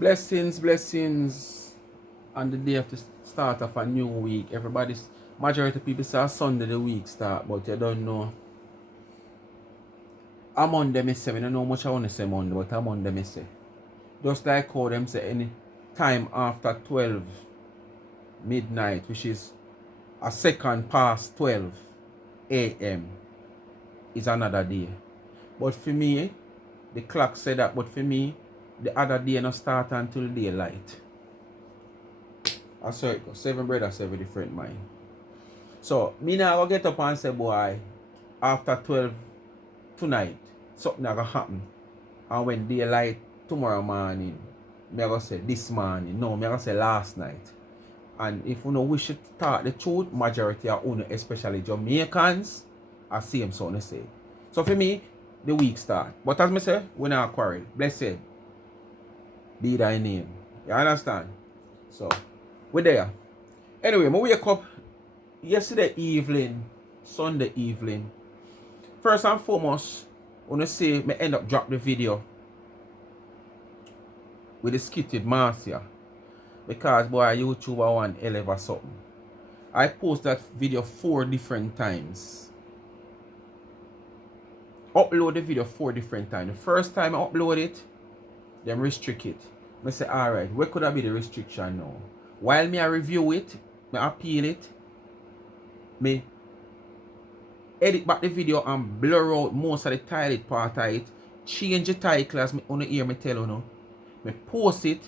Blessings on the day of the start of a new week. Majority of people say Sunday the week start, but you don't know. I'm on them, I say. I don't know much I want to say Monday, but I'm on them, I say. Just like how them say any time after 12 midnight, which is a second past 12 a.m. is another day. But for me, the clock said that, but for me, the other day no start until daylight. I saw it go. 7 brothers, 7 different mind. So, me now go get up and say, boy, after 12 tonight, something gonna happen. And when daylight tomorrow morning, me gonna say this morning. No, me gonna say last night. And if you know we should talk the truth, majority of you, especially Jamaicans, are same so they say. So for me, the week start. But as me say, we not quarrel. Blessed be thy name. You understand? So, we're there. Anyway, I wake up yesterday evening, Sunday evening. First and foremost, I want to say I end up drop the video with the skitted Marcia. Because boy, YouTube one hell of a something. I post that video 4 different times. Upload the video 4 different times. The first time I upload it, them restrict it. I say, alright, where could that be the restriction now? While me I review it, I appeal it, me edit back the video and blur out most of the title part of it, change the title as me on the hear me tell you now. Me post it,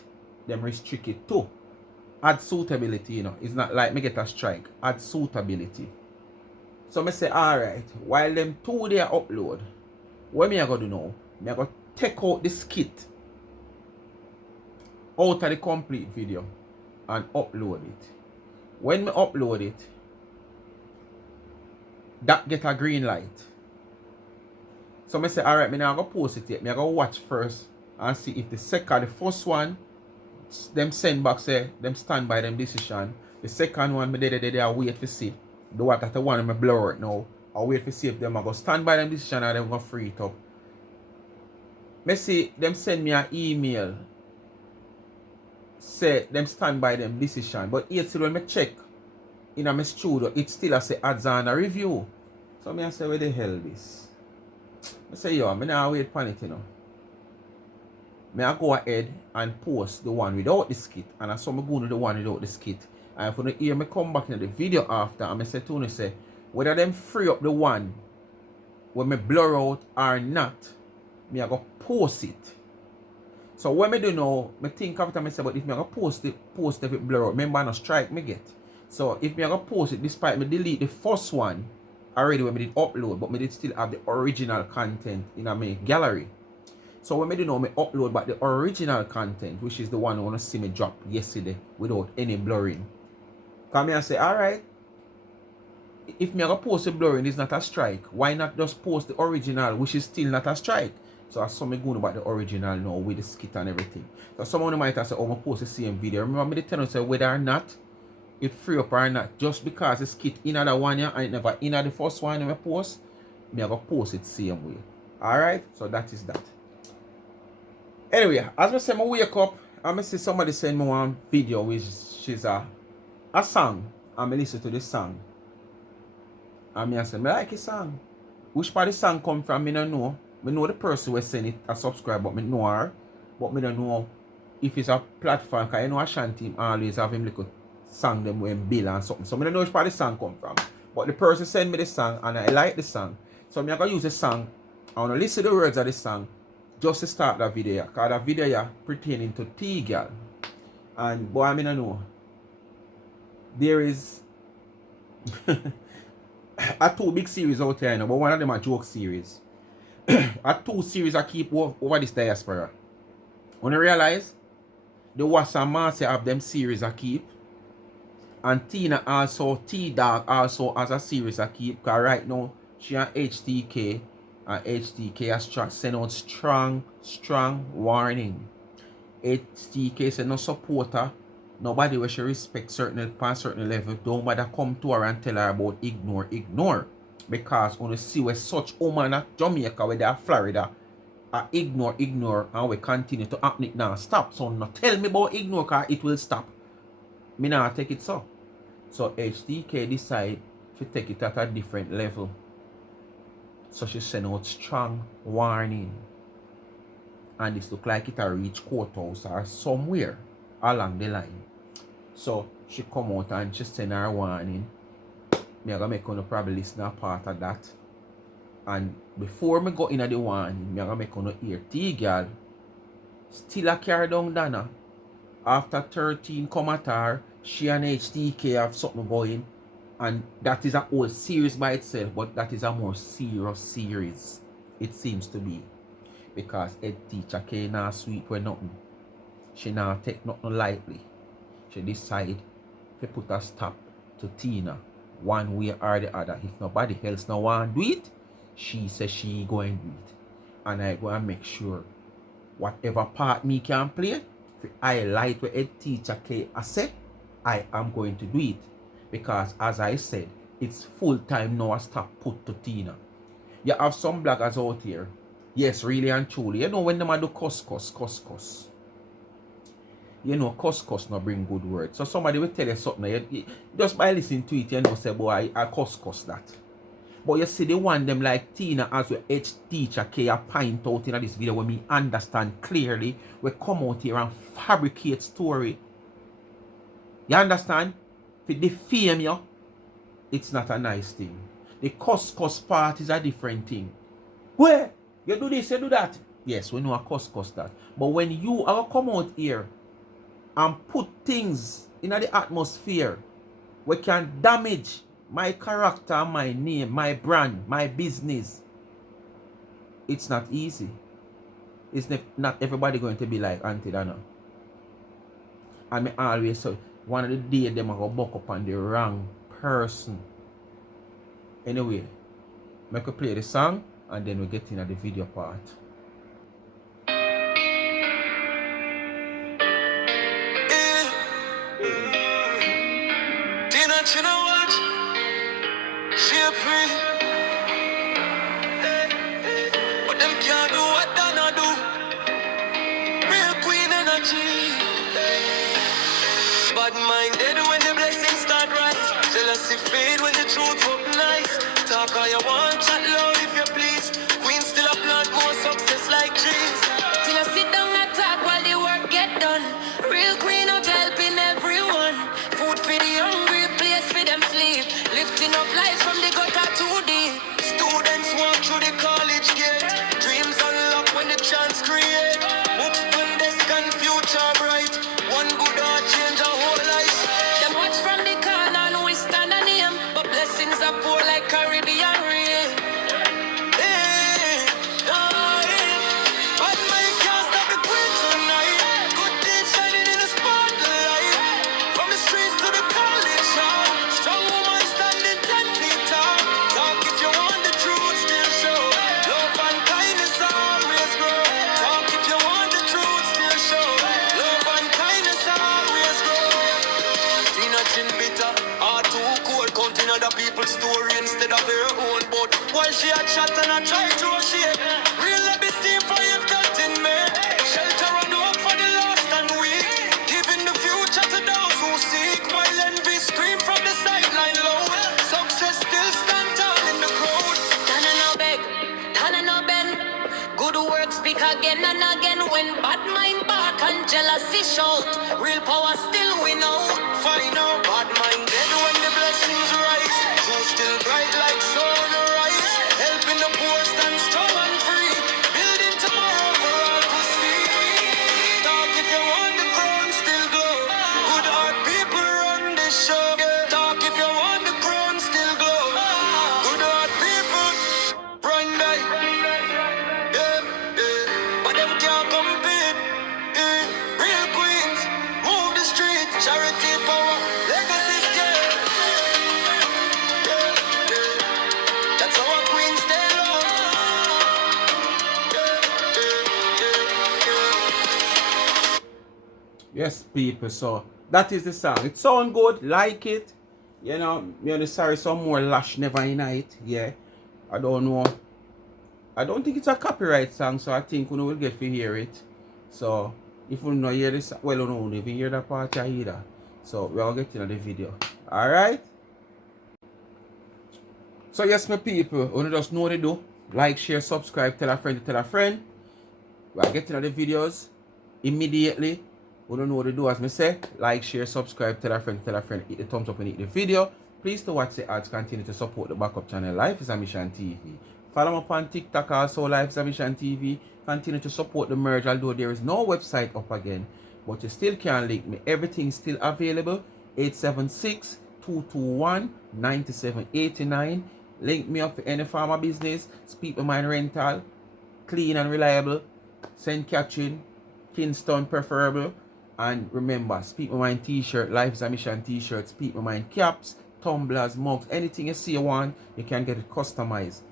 them restrict it too. Add suitability, you know. It's not like me get a strike. Add suitability. So me say, alright, while them 2 day upload, what me I go do now? Me I go take out the skit out of the complete video and upload it. When me upload it, that get a green light. So me say, alright, me now go post it yet. Me I go watch first and see if the first one, them send back say, them stand by them decision. The second one, me they I wait to see. The one that the one me blur it now. I wait to see if them I go stand by them decision or them go free it up. Me see them send me an email. Say them stand by them decision. But here still when me check in my studio, it still say adds on a review. So me I say, where the hell this? I say, yo, me now wait for it, you know. Me I go ahead and post the one without the skit. And I saw me go to the one without the skit. And if you hear me come back in the video after, and I say to you, say, whether them free up the one when me blur out or not, me I go post it. So when me do know, me think after me say, but if me I go post if it blur out, remember no strike me get. So if me I go post it, despite me delete the first one already when me did upload, but me did still have the original content in my gallery. So when me do know, me upload back the original content, which is the one I want to see me drop yesterday without any blurring. Come here and say, alright, if me I go post the blurring is not a strike, why not just post the original, which is still not a strike? So I saw me going about the original now with the skit and everything. So someone might have said, oh, I post the same video. Remember me tell you say whether or not it free up or not, just because the skit in the one and it never in the first one I post, me I go post it same way. Alright, so that is that. Anyway, as I say, I wake up and I see somebody send me one video which is a song, and I listen to the song. And I say, I like the song. Which part the song come from, I don't know. I know the person who send it a subscribe, but I know her. But I don't know if it's a platform, because I know Ashanti always have him little song them when bill and something. So I don't know which part the song come from. But the person send me the song and I like the song. So I'm going to use the song. I want to listen to the words of the song just to start that video. Because that video pertaining to T-Girl. And boy, I don't know. There is a 2 big series out there, you know, but one of them a joke series. A 2 series I keep over this diaspora. When I realize the Was and Marcia have them series I keep. And Tina also, T-Dog also has a series I keep. Because right now, she and H.T.K. And H.T.K. has sent out strong warning. H.T.K. said no supporter. Nobody will she respect certain level. Don't bother come to her and tell her about ignore. Because when you see where such woman at Jamaica, where they are Florida, I ignore, and we continue to happen it now. Stop. So not tell me about ignore, because it will stop. Me now take it so. So H.T.K decide to take it at a different level. So she sent out strong warning. And this look like it a reach courthouse or somewhere along the line. So she come out and she send her warning. Me gonna make you probably listen a part of that. And before me go in the warning, me gonna make you hear T-girl still a carry down Donna. After 13 come at her, she and H.T.K have something going. And that is a whole series by itself, but that is a more serious series. It seems to be. Because H.T.K not sweet with nothing. She not take nothing lightly. She decide to put a stop to Tina one way or the other. If nobody else no want do it, she says she going to do it. And I go and make sure whatever part me can play, if I highlight what H.T.K I say, I am going to do it. Because as I said, it's full time now a stop put to Tina. You have some bloggers out here. Yes, really and truly. You know when them do cuss. You know, cuss no bring good words. So somebody will tell you something. Just by listening to it, you know, say, boy, I cuss that. But you see the one them like Tina as well H.T.K a point out in this video when me understand clearly. We come out here and fabricate story. You understand? If they defame you, it's not a nice thing. The cuss part is a different thing. Where? You do this, you do that. Yes, we know a cuss that. But when you are come out here and put things in the atmosphere we can damage my character, my name, my brand, my business, it's not easy. It's not everybody going to be like Auntie Donna. And me always say, one of the days them are going to buck up on the wrong person. Anyway, make we play the song and then we get into the video part. She a pray, but them can't do what Donna do. Real queen energy. Bad minded when the blessings start rise. Jealousy fade when the truth up nice. Talk how you want, chat loud if you please. Queen still a plant more success like trees. Till I sit down and talk while the work get done. Real queen out helping everyone. Food for the hungry, place for them sleep. Lifting up life from the gutter to the students walk through the college gate. Dreams unlock when the chance create. Books on desk and future bright. One good heart change a whole life. Them watch from the corner and we stand a name. But blessings are poor like Caribbean rain. Hey, but my can't stop the queen tonight. Good deeds shining in the spotlight. From the streets to the college town. Strong woman standing 10 feet tall. Talk if you want the truth, still show. Love and kindness always grow. Talk if you want the truth, still show. Love and kindness always grow. Tina chin bitter, heart too cold. Counting other people's story instead of her own. But while she a chat and I try to shake, real love is team for you cutting me. Shelter and hope for the lost and weak. Giving the future to those who seek. While envy scream from the sideline low. Success still stand tall in the crowd. Donna no beg, Donna no bend. Good work speak again and again. When bad mind bark and jealousy shout. Real power still we know. Find out bad mind dead when the blessings rise. True still bright like sunrise. Helping the poor stand strong and free. Building tomorrow for all to see. Talk if you want the crown still glow. Good heart people run this show. Talk if you want the crown still glow. Good heart people run die. But them can't compete. Real queens move the street. Charity power, legacy scale. That's how our queens stay low. Yes, people, so that is the song. It sound good, like it. You know, me only sorry some more lash never in it. Yeah. I don't know I don't think it's a copyright song, so I think we will get to hear it. So if we don't hear this, well, we don't even hear that part either. So we are getting the video. Alright? So yes, my people, you just know what to do. Like, share, subscribe, tell a friend to tell a friend. We are getting the videos immediately. We don't know what to do, as me say. Like, share, subscribe, tell a friend, hit the thumbs up and hit the video. Please to watch the ads, continue to support the backup channel Life is a Mission TV. Follow me up on TikTok also, Life is a Mission TV. Continue to support the merge, although there is no website up again. But you still can link me. Everything's still available. 876-221-9789. Link me up for any farmer business. Speak my mind rental. Clean and reliable. Send catching. Kingston preferable. And remember, Speak My Mind t-shirt, Life is a Mission t-shirt, Speak My Mind caps, tumblers, mugs, anything you see you want, you can get it customized.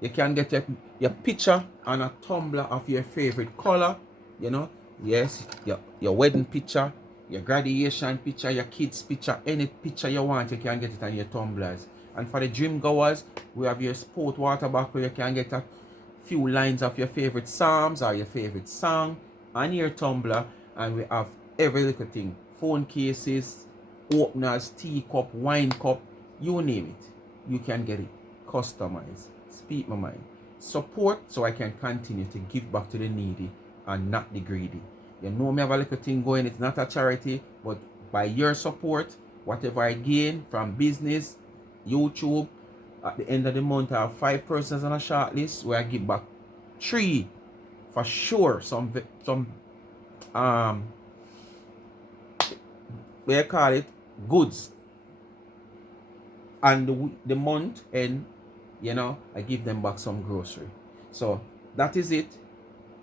You can get your picture and a tumbler of your favorite color, you know. Yes, your wedding picture, your graduation picture, your kids picture, any picture you want, you can get it on your tumblers. And for the dream goers, we have your sport water bottle, you can get a few lines of your favorite psalms or your favorite song on your tumbler. And we have every little thing, phone cases, openers, teacup, wine cup, you name it, you can get it customized. Speak My Mind. Support so I can continue to give back to the needy and not the greedy. You know me have a little thing going, it's not a charity, but by your support, whatever I gain from business, YouTube, at the end of the month I have 5 persons on a short list where I give back 3 for sure. Some where I call it goods, and the month end, you know, I give them back some grocery. So that is it.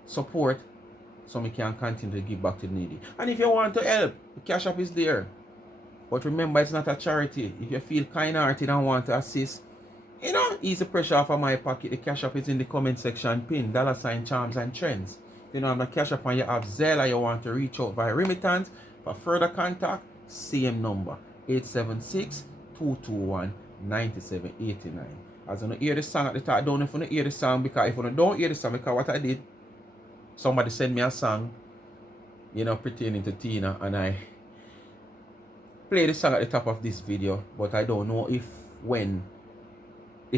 Support so we can continue to give back to the needy. And if you want to help, the cash app is there. But remember, it's not a charity. If you feel kind-hearted and want to assist, you know, easy pressure off of my pocket. The cash app is in the comment section pin. $ Charms and Trends. If you don't have the cash app and you have Zelle or you want to reach out via remittance for further contact, same number, 876-221-9789. As you don't hear the song at the top, I don't know if you don't hear the song, because if you don't hear the song, because what I did, somebody sent me a song, you know, pertaining to Tina, and I play the song at the top of this video, but I don't know if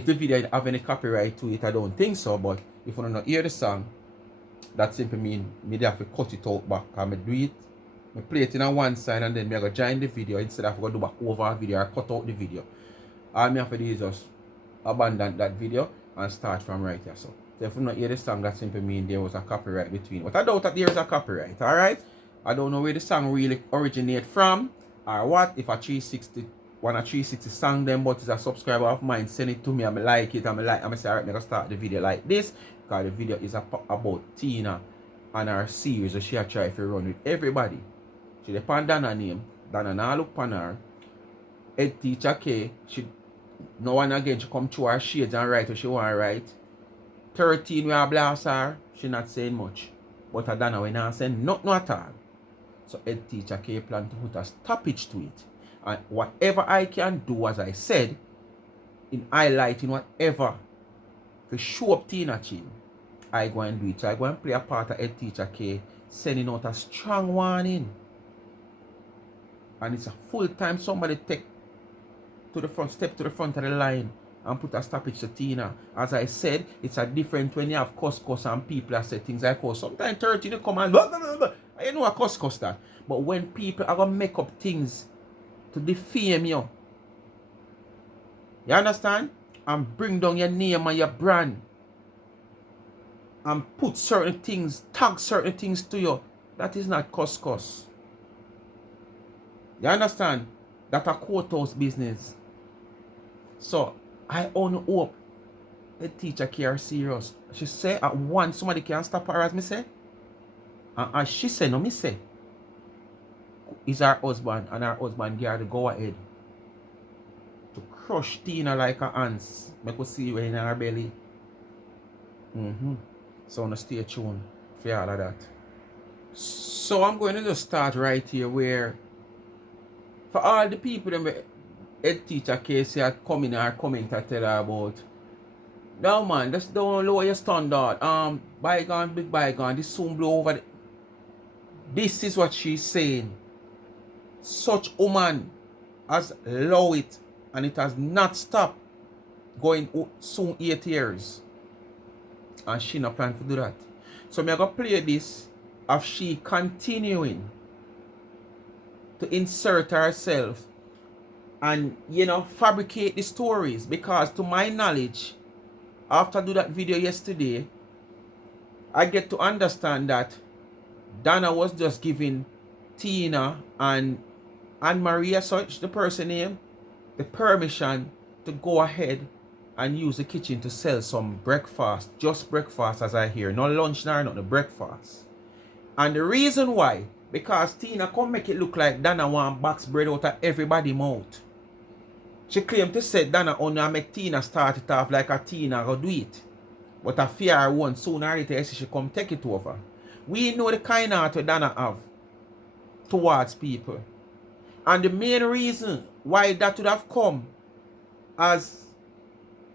the video have any copyright to it. I don't think so, but if you don't hear the song, that simply means me have to cut it out back. I do it, I play it in on one side and then I go join the video instead of go do back over a video or cut out the video. All me have to do is just abandon that video and start from right here. So if you don't hear the song, that simply means there was a copyright between. But I doubt that there is a copyright, alright? I don't know where the song really originate from or what. If a 360 song them, but it's a subscriber of mine, send it to me, I like it, I say alright, I'm gonna start the video like this, because the video is about Tina and her series that she try to run with everybody. She depend on Donna name, Donna now look upon her. H.T.K, she no one again, she come through her shades and write what she want to write. 13 we are blast her, she not saying much. But Donna we not saying nothing at all. So H.T.K plan to put a stoppage to it. And whatever I can do, as I said, in highlighting whatever to show up Tina Chin, I go and do it. So I go and play a part of H.T.K sending out a strong warning. And it's a full time somebody take to the front, step to the front of the line and put a stoppage to Tina. As I said, it's a different when you have cuss and people that say things like, oh, sometimes 13 you come and blah, blah, blah, blah. I know a cuss that. But when people are going to make up things to defame you, you understand? And bring down your name and your brand. And put certain things, tag certain things to you. That is not cuss. You understand? That's a courthouse business. So, I only hope the teacher care serious. She say at once somebody can stop her, as me say. And as she say, no me say, is her husband, and her husband get her to go ahead to crush Tina like a ants. Make us see her in her belly. So now stay tuned for all of that. So I'm going to just start right here where for all the people that H.T.K say come in or comment to tell her about No man, just don't lower your standard. Bygone, big bygone. This soon blow over. This is what she's saying. Such woman has allowed it, and it has not stopped going soon 8 years. And she not plan to do that. So me gonna play this of she continuing to insert herself and fabricate the stories, because to my knowledge, after I do that video yesterday, I get to understand that Donna was just giving Tina and Maria, such the person name, the permission to go ahead and use the kitchen to sell some breakfast, just breakfast as I hear, no lunch nor not the breakfast. And the reason why, because Tina come make it look like Donna want box bread out of everybody's mouth. She claimed to say Donna only make Tina start it off like a Tina go do it. But a fear one sooner or later she come take it over. We know the kind of heart Donna have towards people. And the main reason why that would have come as,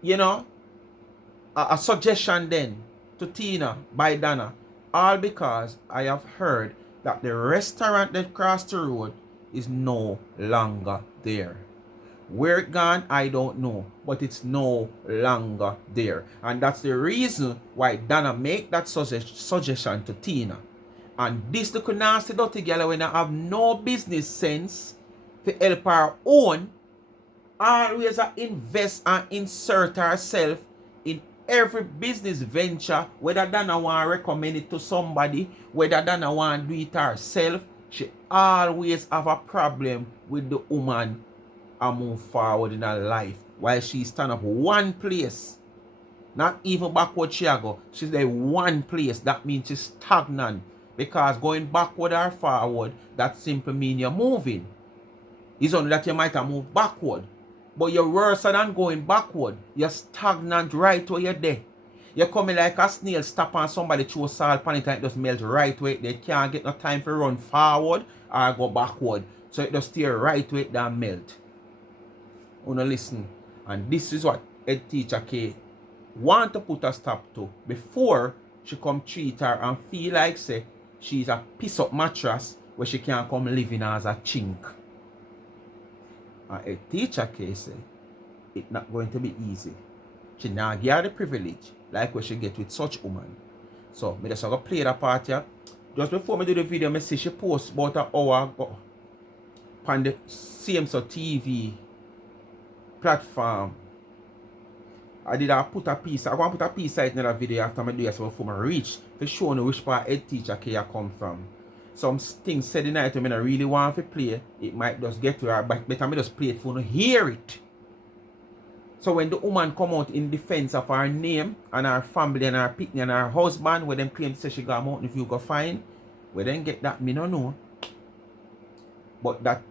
a suggestion then to Tina by Donna, all because I have heard that the restaurant that crossed the road is no longer there. Where it gone, I don't know, but it's no longer there. And that's the reason why Donna make that suggestion to Tina. And this little nasty dirty girl when I have no business sense to help her own, always invest and insert herself in every business venture, whether Donna want to recommend it to somebody, whether Donna want to do it herself. She always have a problem with the woman and move forward in her life while she stand up one place. Not even backward she go. She's there one place. That means she's stagnant. Because going backward or forward, that simply means you're moving. It's only that you might have moved backward. But you're worse than going backward. You're stagnant right where you're there. You're coming like a snail, stop on somebody, throw salt on it and it just melt right where they can't get no time to run forward or go backward. So it just stay right where it don't melt. Wanna listen. And this is what H.T.K want to put a stop to before she come treat her and feel like say she's a piece of mattress where she can't come living as a chink. And H.T.K say it's not going to be easy. She not get her the privilege like what she get with such woman. So me just gonna play that part here. Just before me do the video, me see she post about an hour ago on the CMSO TV platform. I put a piece. I want to put a piece in another video after I do it so before I reach to show you which part H.T.K come from. Some things said in it I really want to play. It might just get to her, but better me just play it for you to hear it. So when the woman come out in defense of her name and her family and her pitney and her husband, where them claim to say she got a mountain view go fine, where then get that me no know. But that,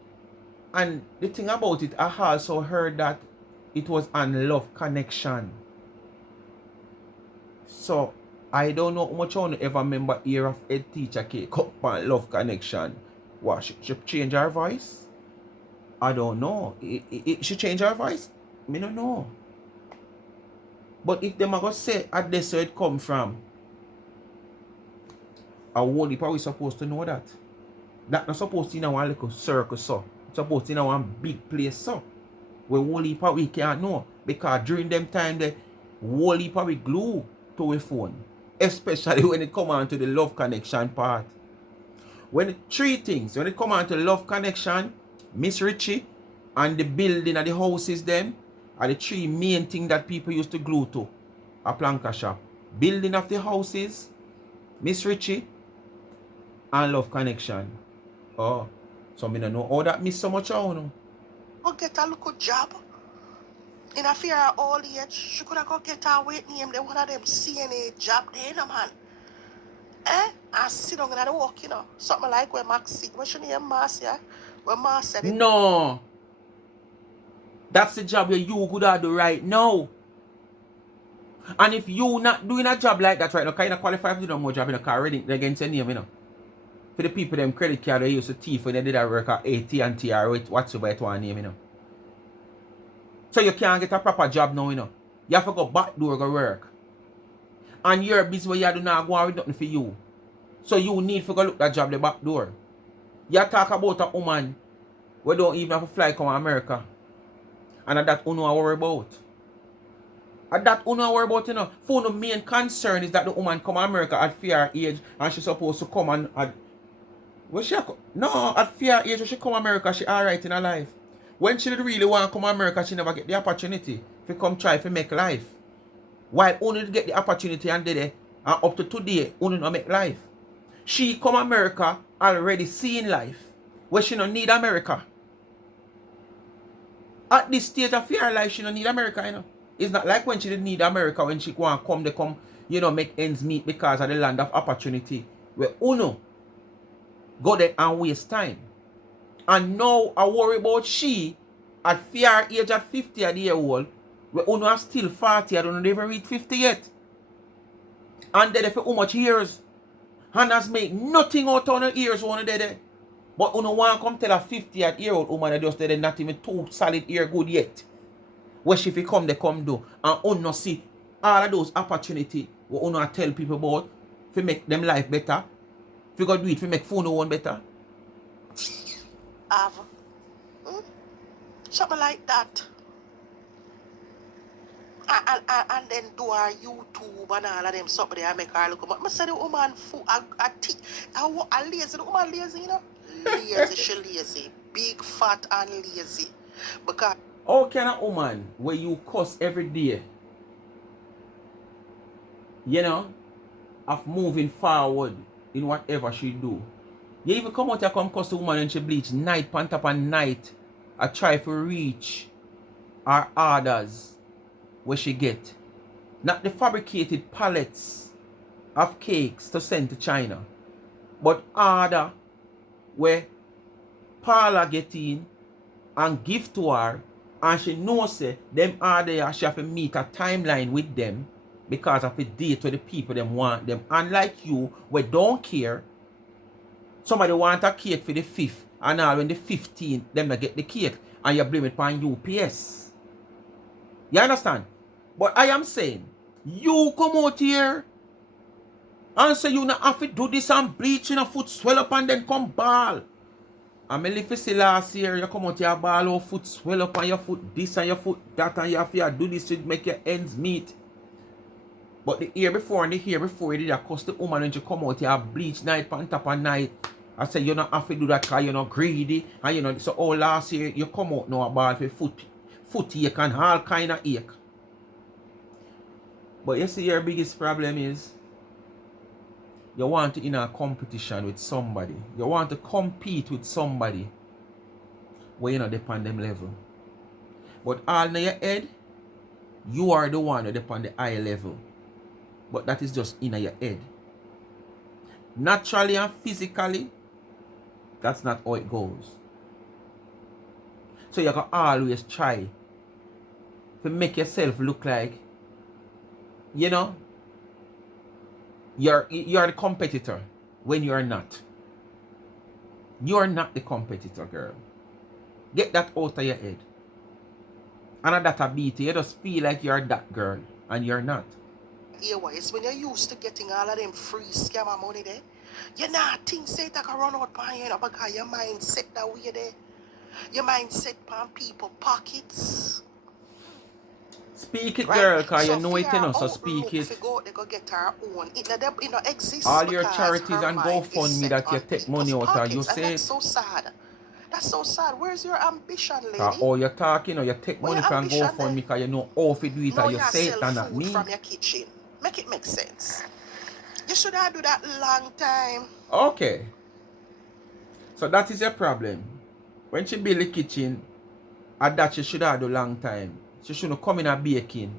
and the thing about it, I also heard that it was on Love Connection. So I don't know how much I ever remember hear of H.T.K come on Love Connection. What, she change her voice? I don't know. She change her voice? Me don't know. But if them are going to say at this where it come from, a whole heap are we supposed to know that? That not supposed to in one little circle so. It's supposed to in one big place so. Where whole heap we can't know. Because during them time the whole heap we glue to a phone. Especially when it come on to the Love Connection part. When it three things, when it come on to the Love Connection, Miss Richie and the building and the houses them are the three main things that people used to glue to a planka shop. Building of the houses, Miss Richie, and Love Connection. Oh, so me don't know how that miss so much out now. Go get a local job. In a fear of all age, she could have go get her weight name, one of them CNA job there, no man. And sit down and walk, Something like where Max sit. What's your name, Marcia? Where Marcia did. No. That's the job where you could have do right now. And if you not doing a job like that right now, kind of qualify for do no more job in a car reading against your name, For the people them credit card they used to thief when they did that work at AT&T or whatsoever it one name, So you can't get a proper job now, You have to go back door go work. And your business where you do not go on with nothing for you. So you need to go look that job the back door. You talk about a woman we don't even have to fly come to America. And that you know worry about. And that you know worry about, you know. For the main concern is that the woman come to America at fair age and she's supposed to come and well, no, at fair age when she come to America, she alright in her life. When she really want to come to America, she never get the opportunity to come try to make life. While only get the opportunity and did it, and up to today, only not make life. She come to America already seeing life. Where she don't need America. At this stage of her life, she don't need America, you know. It's not like when she didn't need America when she go and come, they come, you know, make ends meet because of the land of opportunity. Where Uno go there and waste time. And now I worry about she at fair age at 50 a year old, where Uno are still 40, I don't even reach 50 yet. And then for how much years? And has made nothing out of her ears one day. But Uno want to come tell a 50 at year old woman that just they not even 2 solid ear good yet. Where she fi come, they come do. And Uno see all of those opportunity what Uno tell people about to make them life better. If you go do it to make phone one better. Have something like that. And then do our YouTube and all of them something there and make her look. I say the woman a lazy. The woman lazy, you know? Lazy, she lazy. Big, fat and lazy. Because How can a woman where you cuss every day, you know, of moving forward in whatever she do? You even come out and come cuss the woman and she bleach night pan top and night. I try to reach her orders where she get. Not the fabricated pallets of cakes to send to China, but order where Paula get in and give to her, and she knows say them order she have to meet a timeline with them because of the date where the people them want them. Unlike you, we don't care. Somebody want a cake for the 5th, and now when the 15th, them not get the cake, and you blame it on UPS. You understand? But I am saying, you come out here and say you not have to do this and bleach in a foot swell up and then come ball. And me live see last year, you come out here ball or foot swell up on your foot this and your foot that, and you have to do this to make your ends meet. But the year before and the year before, you did a cost the woman when you come out here bleach night pan top and night. I say you not have to do that because you're not greedy. And you know, so all last year you come out now about for foot ache and all kind of ache. But you see your biggest problem is you want to in a competition with somebody. You want to compete with somebody where you're not upon them level. But all in your head, you are the one who upon the high level. But that is just in your head. Naturally and physically, that's not how it goes. So you can always try to make yourself look like, you know, you're the competitor when you're not. You're not the competitor, girl. Get that out of your head. And that a beat you just feel like you're that girl and you're not. it's when you're used to getting all of them free scammer money there, you not think say that can run out by you know, because your mind set that way there. Your mind set on people pockets. Speak it, Right? girl, because So you know it, you know, so speak it. They go get our own. It not exists All your because charities her and mind is GoFundMe set that you on take money people's out of, pockets, you and say that's it. so sad. That's so sad. Where's your ambition, lady? All you talk, you know, you take Where money your from ambition GoFundMe there? because you know how to do it No, and you you say sell it and not food me. from your kitchen. Make it make sense. You should have do that long time. Okay. So that is your problem. When she build the kitchen, and that she should have do long time. She shouldn't come in a baking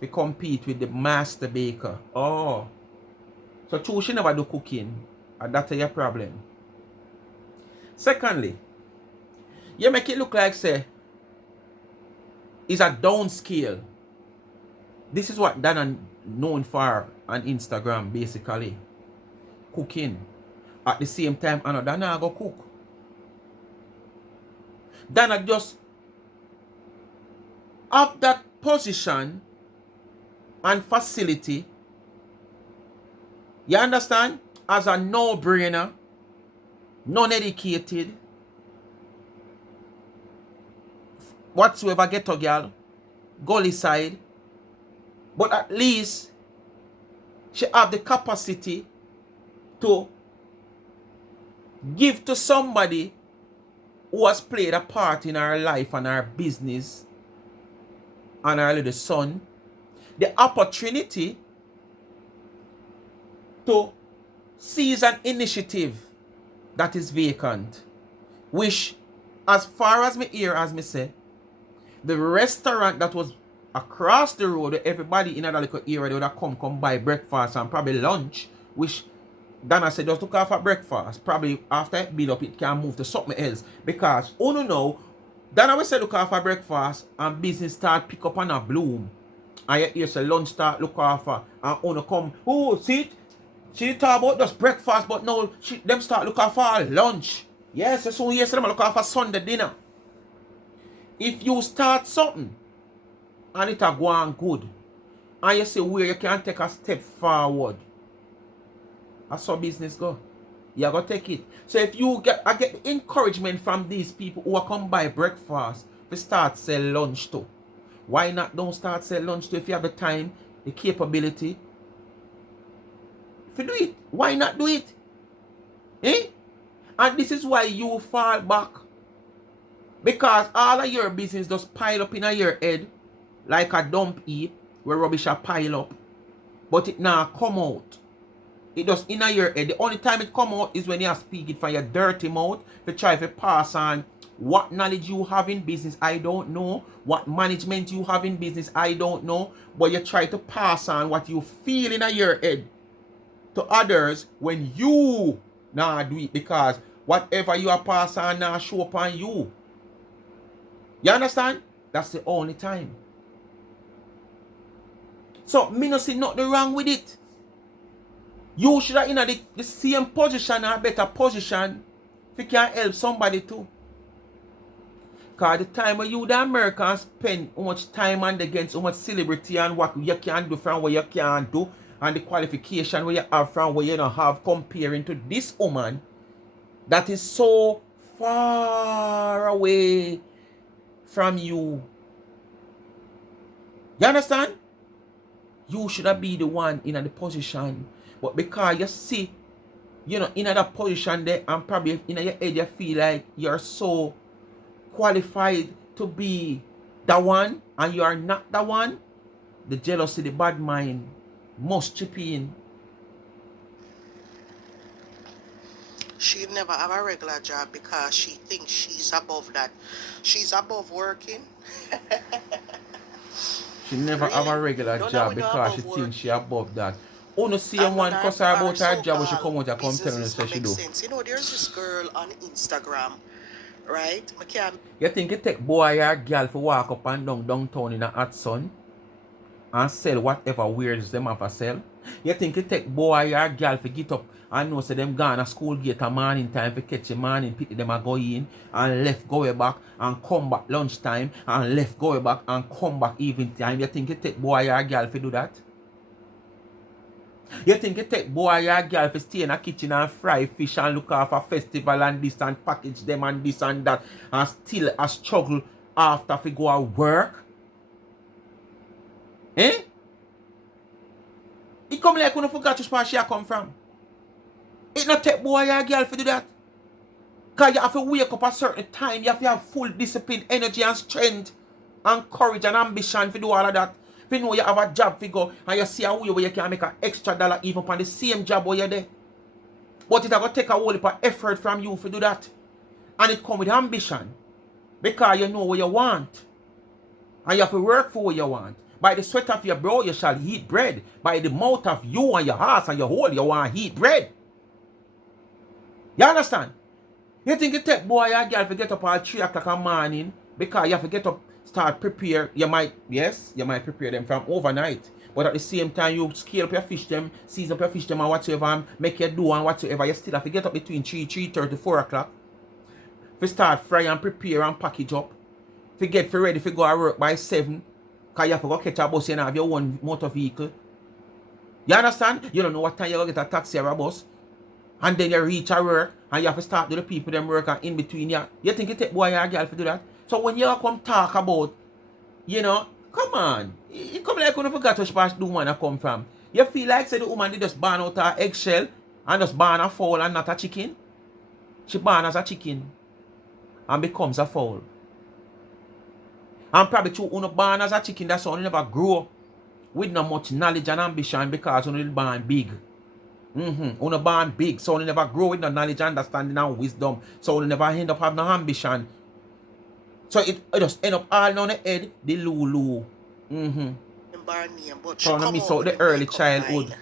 to compete with the master baker. Oh. So true, she never do cooking. And that's your problem. Secondly, you make it look like say it's a downscale. This is what Donna known for on Instagram basically. Cooking. At the same time, I know Donna go cook. Donna just have that position and facility, you understand, as a no-brainer, non-educated, whatsoever ghetto girl, gully side, but at least she have the capacity to give to somebody who has played a part in her life and her business and her little son the opportunity to seize an initiative that is vacant, which, as far as me hear, as me say, the restaurant that was across the road, everybody in that little area, they would have come buy breakfast and probably lunch, which Donna said just look out for breakfast. Probably after it build up, it can move to something else. Because, oh no, Donna will say look out for breakfast and business start pick up and a bloom. And you hear say lunch start look out for and oh no come, oh see it? She talk about just breakfast, but now them start look out for lunch. Yes, so yes, them look out for Sunday dinner. If you start something and it a go on good, and you see where you can take a step forward, that's how business go. You gotta take it. So if you I get the encouragement from these people who are come buy breakfast to start sell lunch too. Why not don't start sell lunch too if you have the time, the capability? If you do it, why not do it? Eh? And this is why you fall back. Because all of your business just pile up in your head like a dump heap where rubbish a pile up. But it now come out. It just in your head. The only time it come out is when you speak it from your dirty mouth to try to pass on what knowledge you have in business, I don't know. What management you have in business, I don't know. But you try to pass on what you feel in your head to others when you now do it, because whatever you are pass on now show up on you. You understand? That's the only time. So me no see nothing wrong with it. You should have in the same position or better position if you can help somebody too. Because the time when you the Americans spend how much time and against how much celebrity and what you can do from what you can't do and the qualification where you have from what you don't have comparing to this woman that is so far away from you. You understand? You should have be the one in the position. But because you see, you know, in that position there, and probably in your head you feel like you're so qualified to be the one, and you are not the one, the jealousy, the bad mind must chip in. She'd never have a regular job because she thinks she's above that. She's above working. She never have a regular Donna job we know because she above thinks she working. above that. Oh no, see And one none cuss her about her job when she so-called come out and come tell her businesses say she make do. sense. You know, there's this girl on Instagram, right? I can't. You think it take boy or girl for walk up and down downtown in a hot sun and sell whatever weirds them have to sell? You think it take boy or girl for get up and know say them gone a school gate a morning time for catch a morning pity them a go in and left go way back and come back lunchtime and left go way back and come back evening time? You think it take boy or girl for do that? You think it take boy or girl for stay in a kitchen and fry fish and look after festival and this and package them and this and that and still a struggle after fi go and work? Eh? It come like when you forgot which part she come from. It not take boy or girl for do that. Because you have to wake up a certain time. You have to have full discipline, energy and strength and courage and ambition to do all of that. If you know you have a job to go and you see a way where you can make an extra dollar even on the same job where you're there. But it's going to take a whole heap of effort from you to do that. And it comes with ambition. Because you know what you want. And you have to work for what you want. By the sweat of your brow you shall eat bread. By the mouth of you and your heart and your whole you want to eat bread. You understand? You think it take boy or girl to get up at 3 o'clock in the morning because you have to get up, start prepare. You might prepare them from overnight. But at the same time, you scale up your fish them, season up your fish them and whatsoever, and make your do and whatsoever. You still have to get up between 3:30, 4 o'clock. To start fry and prepare and package up. To get ready to go to work by 7. Because you have to go catch a bus and have your own motor vehicle. You understand? You don't know what time you're going to get a taxi or a bus. And then you reach a work and you have to start to the people them work and in between you. You think you take boy or girl to do that? So when you come talk about, come on. It come like you forgot which part the woman come from. You feel like say the woman did just born out her eggshell and just born a fowl and not a chicken? She born as a chicken and becomes a fowl. And probably too, born as a chicken, that's why you never grow with not much knowledge and ambition because you born big. You born big, so you never grow with no knowledge, understanding, and wisdom. So you never end up having no ambition. So it just end up all on the head, the Lulu. So you miss out the early childhood,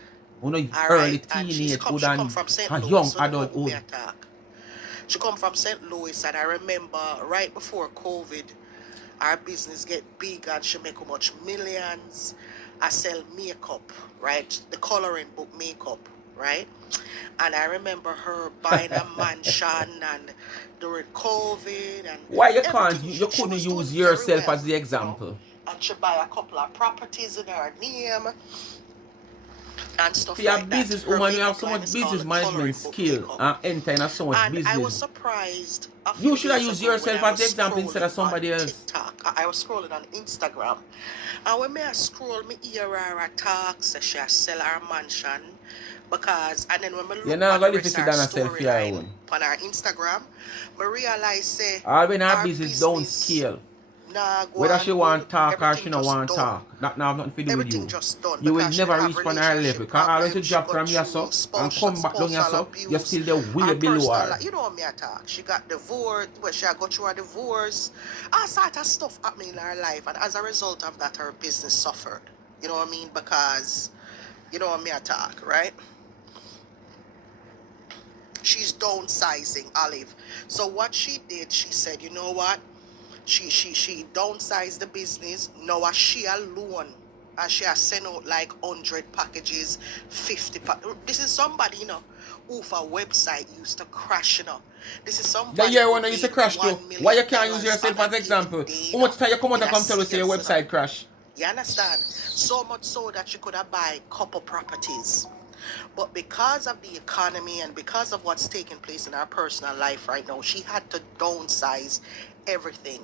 early teenagehood and young adulthood. She come from St. Louis, and I remember right before COVID, our business get big and she make how much millions. I sell makeup, right? The coloring book makeup, right? And I remember her buying a mansion and during COVID and why you everything. can't you couldn't use yourself as the example? And she buy a couple of properties in her name and stuff for your like business that. Her woman, you have makeup so line much is called business the management Coloring Book skill Makeup. and enter in so much And I was business. surprised a You few should have days used ago when yourself I as the was example instead of scrolling somebody on else. TikTok. I was scrolling on Instagram. And when I scroll, me hear her talk, say she sell her mansion. Because, and then when I You're look not at the going to rest sit of her down and self your storyline own. on her Instagram, I realize say All when her our business don't scale. nah go Whether on she want good, talk or she everything don't just want done. talk, that now have nothing to do with Everything you. just done You will because she never have reach on her level. relationship Because all when you problems, she drop got from here through so and come back down here so, you're abuse, still there way and below personal her. You know what me attack. She got divorced, well, she got through a divorce, all sort of stuff happening in her life, and as a result of that, her business suffered. You know what I mean? Because you know what me attack, right? She's downsizing, Olive. So what she did, she said, you know what? She downsized the business. Now she alone. And she has sent out like 100 packages, 50 This is somebody, who for a website used to crash, This is The somebody year who when you used to made crash too. $1 Why you million can't use yourself on as a example? given day, How much time you come out in and a come tell us say your sales, website crash? You understand? So much so that she could have buy couple properties. But because of the economy and because of what's taking place in her personal life right now, she had to downsize everything,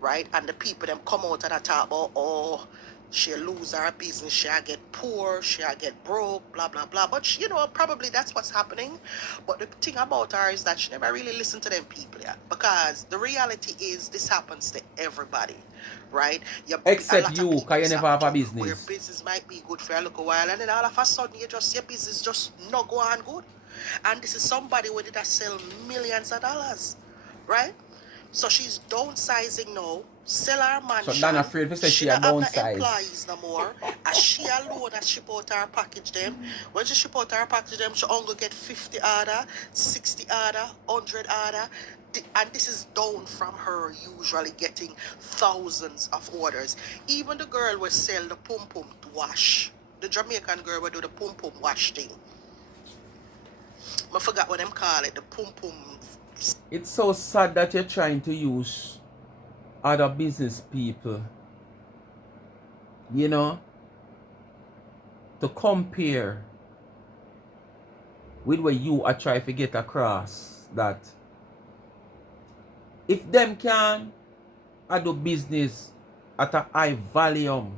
right? And the people them come out and talk about, oh, she'll lose her business, she'll get poor, she'll get broke, blah, blah, blah. But, probably that's what's happening. But the thing about her is that she never really listened to them people yet. Because the reality is this happens to everybody, right? A Except lot you, of people because you this never have a happen to, where business. business might be good for a little while, and then all of a sudden your business just not go on good. And this is somebody who did sell millions of dollars, right? So she's downsizing now, sell her So mansion. Donna afraid to say she a don't have no downsize. employees no more. As she alone as ship out her package them. When she ship out her package them, she only get 50 order, 60 order, 100 order. And this is down from her usually getting thousands of orders. Even the girl will sell the pum pum wash. The Jamaican girl will do the pum pum wash thing. I forgot what them call it, the pum pum. It's so sad that you're trying to use other business people, to compare with what you are trying to get across. That if them can do business at a high volume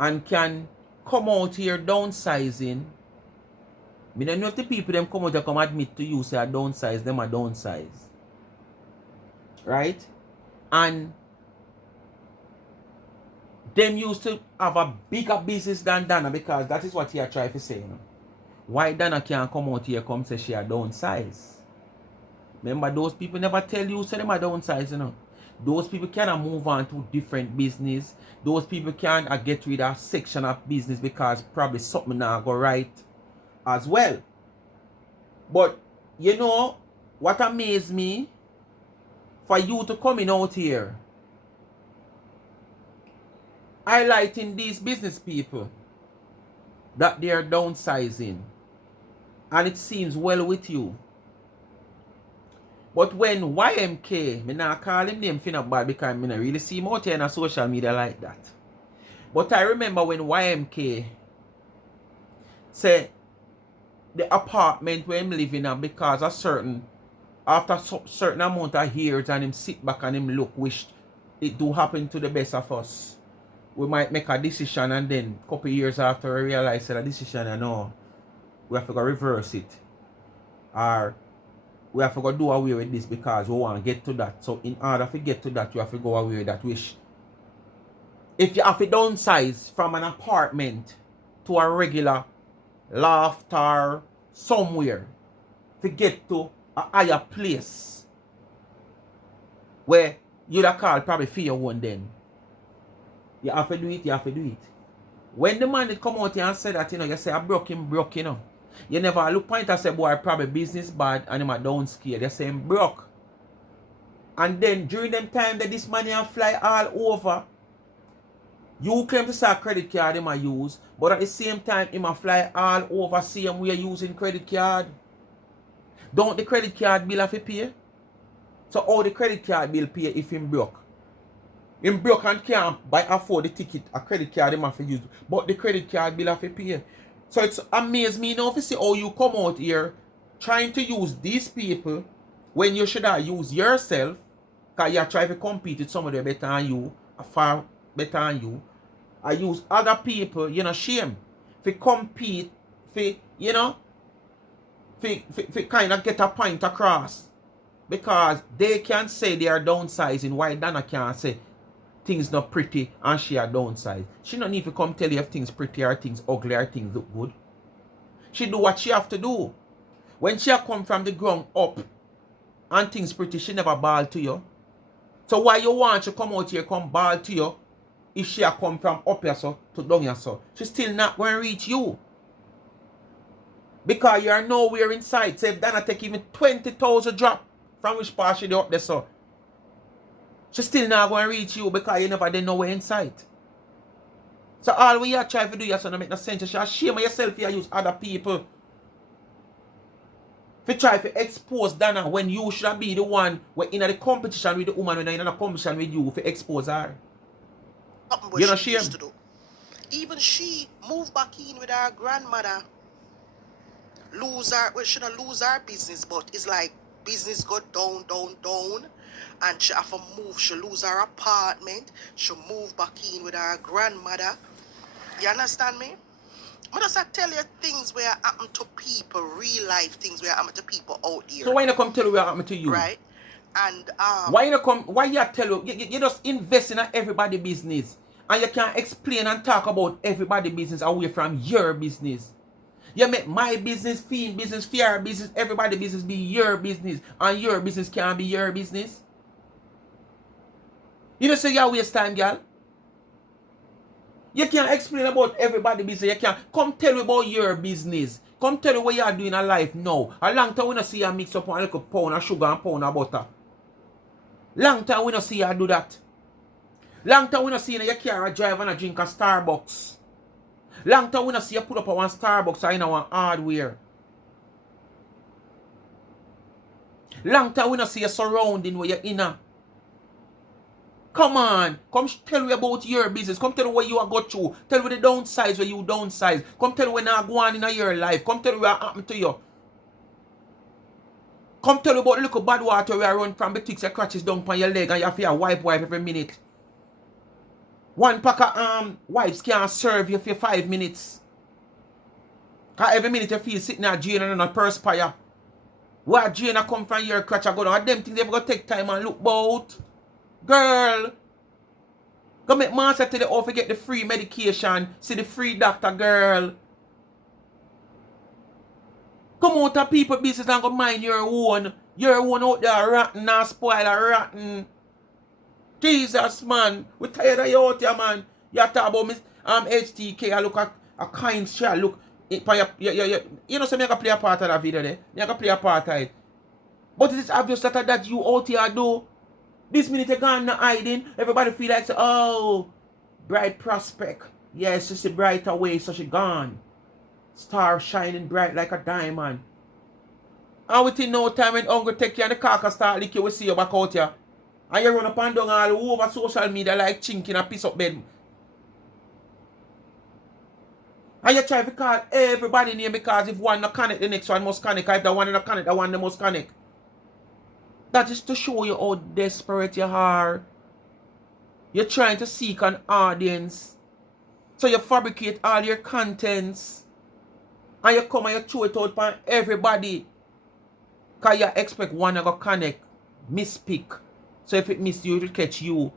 and can come out here downsizing, I don't know if the people them come out and come admit to you say I downsize, them are downsize. Right? And them used to have a bigger business than Donna, because that is what he are trying to say. Why Donna can't come out here come say she a downsize? Remember, those people never tell you say them are downsize, Those people cannot move on to different business. Those people can't get rid of a section of business because probably something not go right as well. But what amazed me, for you to coming out here highlighting these business people that they are downsizing, and it seems well with you. But when YMK, me not call him name finna bad because me not really see him out here on social media like that. But I remember when YMK say the apartment where him living in because of after certain amount of years and him sit back and him look wish it do happen to the best of us. We might make a decision and then a couple years after we realize that a decision and no, we have to go reverse it. Or we have to go do away with this because we want to get to that. So in order to get to that, you have to go away with that wish. If you have to downsize from an apartment to a regular loft or somewhere to get to a higher place where you'd have called probably for your one then. You have to do it, you have to do it. When the man did come out here and say that, you say I broke him, you know. You never look point and say, boy, probably business bad and him a downscale. They say him broke. And then during them time that this money and fly all over, you claim to say credit card him a use, but at the same time him a fly all over, see him we are using credit card. Don't the credit card bill have to pay? So how the credit card bill pay if him broke? Him broke and can't afford the ticket, a credit card him have to use, but the credit card bill have to pay. So it's amazed me now to see how you come out here trying to use these people when you should have used yourself, because you're trying to compete with somebody better than you, far better than you. I use other people, you know, shame. For compete, for, you know, for kind of get a point across. Because they can say they are downsizing, while Donna can't say things not pretty and she are downsized. She don't need to come tell you if things pretty or things ugly or things look good. She do what she have to do. When she come from the ground up and things pretty, she never bawl to you. So why you want to come out here come bawl to you if she come from up here so to down here so? She's still not going to reach you. Because you are nowhere inside. So if Donna take even 20,000 drop from which part she up there so, she still not going to reach you because you never did nowhere inside. So all we are trying to do is to make no sense. You should shame yourself you use other people. If you try to expose Donna when you should be the one where in the competition with the woman when in a competition with you to expose her. You know she used to do. Even she moved back in with her grandmother. Lose her, well, she don't lose her business, but it's like business go down, and she have to move. She lose her apartment. She move back in with her grandmother. You understand me? I just tell you things where happen to people, real life things where happen to people out there. So why not come tell you what happened to you? Right? And why not come? Why you tell you just invest in everybody business, and you can't explain and talk about everybody business away from your business. You make my business, Fiend business, Fear business, everybody business be your business, and your business can't be your business. You don't say you waste time, girl. You can't explain about everybody business. You can't come tell me about your business. Come tell me what you are doing in life now. A long time we don't see you mix up one little pound of sugar and pound of butter. Long time we don't see you do that. Long time we don't see you carry a drive and a drink a Starbucks. Long time we don't see you put up a one Starbucks or in a one hardware. Long time we don't see you surrounding where you're in a. Come on, come tell me about your business. Come tell me what you have got through. Tell me the downsides where you downsize. Come tell me when I go on in your life. Come tell me what happened to you. Come tell me about the little bad water where I run from the ticks your crutches down on your leg and you have to wipe every minute. One pack of wipes can't serve you for 5 minutes. Because every minute you feel sitting there drain and not perspire. What drain come from your crutch and go down. Them things they've got to take time and look about. Girl. Go make master tell you how to get the free medication. See the free doctor, girl. Come out of people business and go mind your own. Your own out there rotten and spoil or rotten. Jesus, man. We tired of you out here, man. You talk about H.T.K. I look at a kind shot. Look. You know, so I can play a part of that video there. I can play a part of it. But it is obvious that you out here do. This minute you gone not hiding. Everybody feel like, oh, bright prospect. Yes, she's a brighter way, so she gone. Star shining bright like a diamond. And within no time when hunger take you and the carcass start lick you, we see you back out here. And you run up and down all over social media like chink in a piece of bed. And you try to call everybody name because if one not connect, the next one must connect. If the one not connect, the one that must connect. That is to show you how desperate you are. You're trying to seek an audience. So you fabricate all your contents. And you come and you throw it out for everybody. Because you expect one to go connect. Mispick. So if it miss you, it will catch you.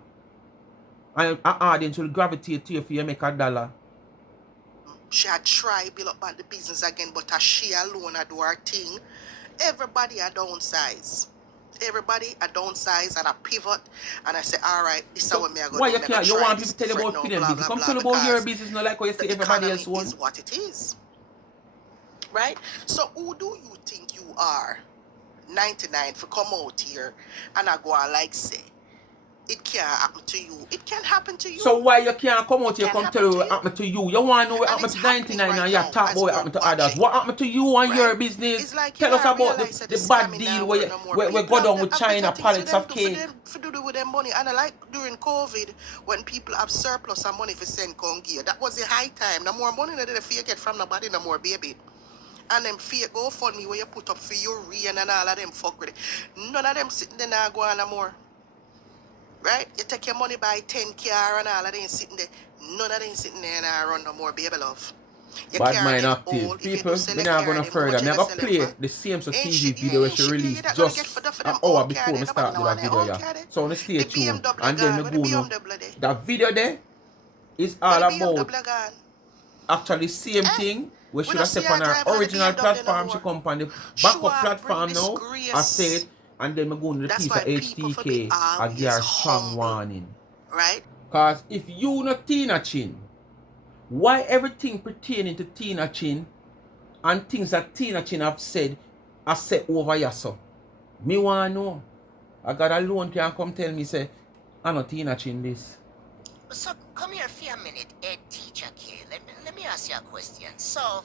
And an audience will gravitate to you for you make $1. She had tried build up back the business again, but as she alone a do her thing, everybody a downsize. Everybody a downsize and a pivot, and I say, all right, this is So what me a go why do. you Me can't? go You try want this people to tell you different about now, freedom blah, business. blah, Come blah, tell about your because business, not like how you see the everybody economy else one. is what it is, right? So who do you think you are? 99 for come out here and I go on like say it can't happen to you. It can happen to you. So why you can't come out It here can come happen tell you to what you. happened to you? You want to know what And happened it's to happening 99 right and you now talk as about what we're happened to others. watching. What happened to you and your Right? business? It's like you Tell us don't about realize that the the bad scamming deal now where work you no more. where go People down with have better China things pallets of cake. for do with them money. And I like during COVID when people have surplus of money for send come gear. That was the high time. No more money that they fear get from nobody no more, baby. And them fake GoFundMe where you put up for your rain and all of them fuck with it. None of them sitting there now go on no more. Right? You take your money by 10K and all of them sitting there. None of them sitting there and I run no more, baby love. You Bad can't mind get active. old. If you do People, sell me a not car, gonna then how further. much Me you I gonna go sell them for? play the same so Ain't TV shit, video where ain't she shit there. You're released not gonna get just for an them hour old car before there. me Nobody start know do on that their video, old yeah. car there. So on stay The tuned. BMW And then me gone. Where the go know. BMW there? That video there is Where all the about BMW gone? actually same Eh? thing. We We should don't have see step her on our driving on the original BMW no platform. She more. come on the Show backup off, bring platform now. I say disgrace. it. And then me go to the That's piece of why people for be H.T.K. I give always her strong humble, warning. right? Cause if you not Tina Chin, why everything pertaining to Tina Chin and things that Tina Chin have said are set over here so? Me want know. I got alone can come tell me say, I not Tina Chin this. So come here for a minute, H.T.K. Let me ask you a question. So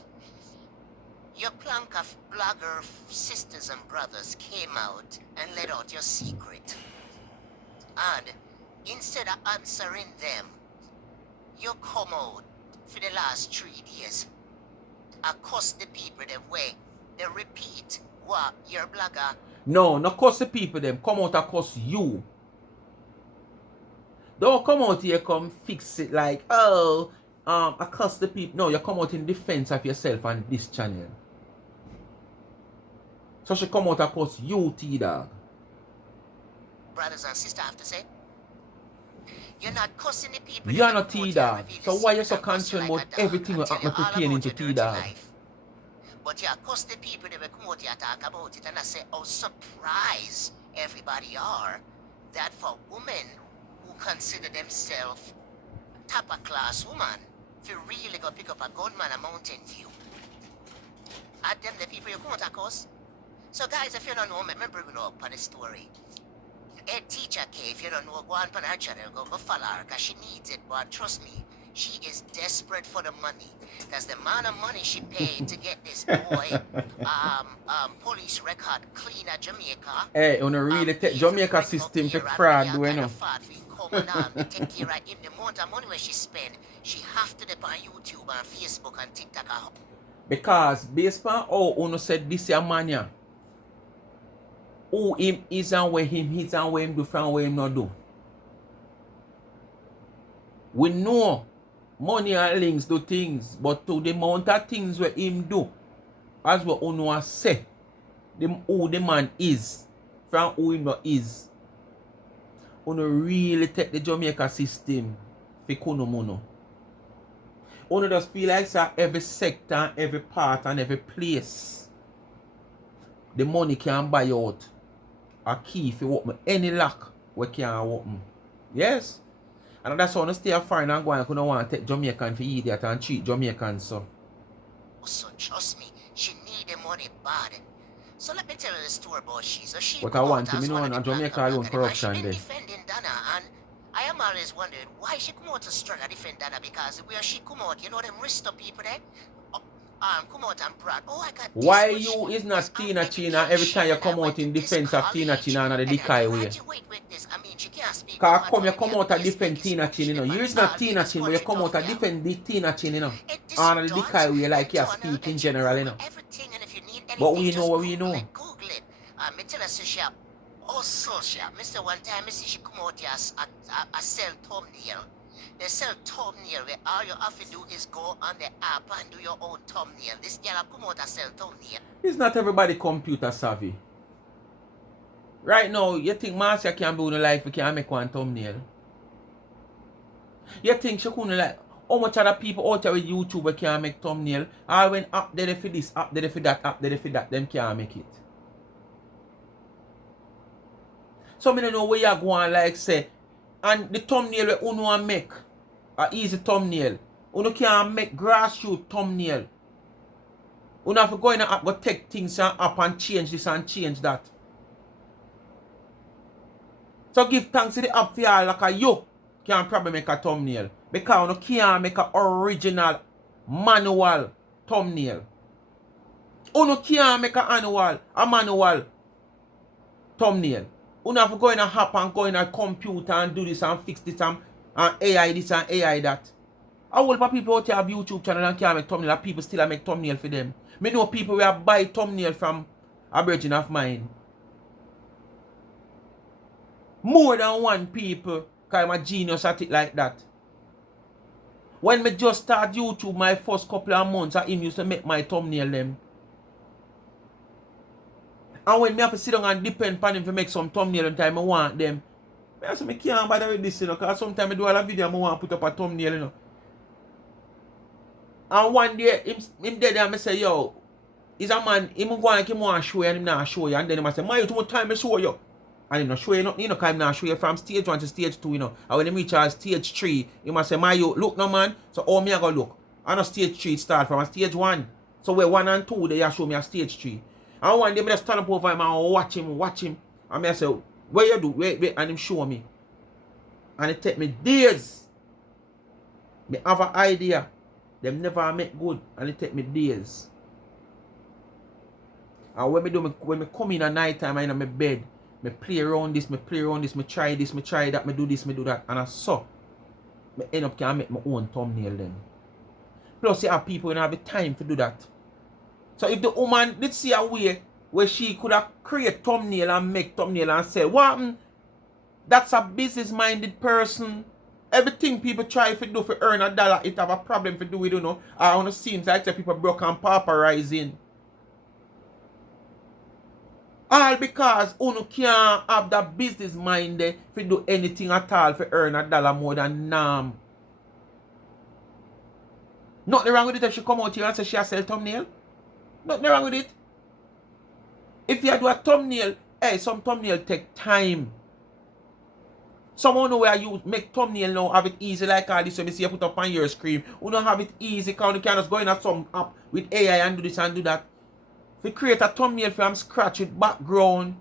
your plank of blogger sisters and brothers came out and let out your secret. And instead of answering them, you come out for the last 3 days. Across the people them way. They repeat what your blogger. No, not cuss the people them. Come out and cuss you. Don't come out here come fix it like, oh, I cuss the people. No, you come out in defense of yourself on this channel. So she come out and cuss you, T-Dog. Brothers and sisters have to say. You're not cussing the people. You're not T-Dog. So why you so concerned about everything that happen pertaining to T-Dog? But you cuss the people that come out here talk about it, and I say, oh, surprise everybody are that for women who consider themselves top of class woman, if you really go pick up a gunman a Mountain View, at them the people you come out of cuss. So guys, if you don't know me, remember bring up on the story. H.T.K, if you don't know, go on her channel, go follow her, because she needs it, but trust me, she is desperate for the money. Because the amount of money she paid to get this boy police record clean at Jamaica. Hey, you know really take Jamaica system for fraud, do you know? Take care of him. The amount of money where she spend, she have to depend on YouTube and Facebook and TikTok. Because based on how Uno said this a man ya, who him is and where him hits and where him do from where him not do. We know money and links do things, but to the amount of things where him do, as what Uno say, who the man is, from who him not is, Uno really take the Jamaica system for kuno mono. Uno just feel like sir, every sector, every part and every place, the money can buy out a key for open any lock we can open. Yes? And that's why I stay foreign and go and couldn't want to take Jamaican for idiot and treat Jamaicans so. So trust me, she need the money bad. So let me tell you the story about she. So she But I want to know in Jamaica alone corruption there. there. Defending Donna, and I am always wondering why she come out to struggle defend Donna, because where she come out, you know them Risto people there? come out and brag. Oh, I got this Why much you is because not of Tina China every time education you and I come went out to in this defense of Tina college China and the and I Decay way? graduate with this. I mean, she can't speak Cause up come you at come home. out a You defend speak Tina Chin, you know. You man. is not All in Tina this Chin, but you country come out tough, a yeah. defend the Tina Chin, you know. This And the Decay way like you Donna, speak in and she general, you Google know. everything, and if you need But anything, we know just what we Google know. it. Google it. Me tell her, she also she. Mr. One time, I see she come out here a sell thumbnail. They sell thumbnail where all you have to do is go on the app and do your own thumbnail. This girl come out a sell thumbnail. It's not everybody computer savvy. Right now, you think Marcia can build a life, we can make one thumbnail. You think she couldn't like how much other people out there with YouTube can make thumbnail? Or when up there for this, up there for that, up there for that, them can't make it. So I don't know where you go and like say, and the thumbnail where you want make, a easy thumbnail. You can't make grassroots thumbnail. You have to go in the app, go take things and up and change this and change that. So give thanks to the app for y'all like you can probably make a thumbnail. Because you can't make an original manual thumbnail. You can't make a manual thumbnail. You have to go in a app and go in a computer and do this and fix this and AI this and AI that. How old people out here have YouTube channel and can't make thumbnail and people still make thumbnail for them? Me know people who buy thumbnail from a virgin of mine. More than one people, because I'm a genius at it like that. When me just start YouTube my first couple of months, I used to make my thumbnail them. And when me have to sit down and depend on him to make some thumbnail and time I want them, I say I can't bother with this, you know, because sometimes I do all a video I want to put up a thumbnail, you know. And one day, him dead and I say, yo, is a man, him go like him want to show you and him not show you. And then him say, man, you too much time to show you. And him not show you nothing, you know, because him not show you from stage 1 to stage 2, you know. And when him reach stage 3, he must say, man, you look no man. So how me I go look? And a stage 3 start from a stage 1. So where 1 and 2, they show me a stage 3. And one day I just stand up over him and watch him. And I say, what you do? Wait, and him show me. And it take me days. Me have an idea. Them never make good. And it take me days. And when me come in at night time, I'm in my bed, me play around this, me try that, me do this, me do that. And I saw, me end up can make my own thumbnail then. Plus you have people who don't have the time to do that. So if the woman did see a way where she could have create thumbnail and make thumbnail and sell, what happened? That's a business-minded person. Everything people try to do for earn $1, it have a problem to do with, you know. I want to see like people broke and pauperizing. All because you can't have that business mind to do anything at all for earn $1 more than norm. Nothing wrong with it if she come out here and say she sell thumbnail. Nothing wrong with it. If you do a thumbnail, some thumbnail take time. Someone know where you make thumbnail now have it easy like all this when you see you put up on your screen. You don't have it easy because you can just go in at some app with AI and do this and do that. If you create a thumbnail from scratch with background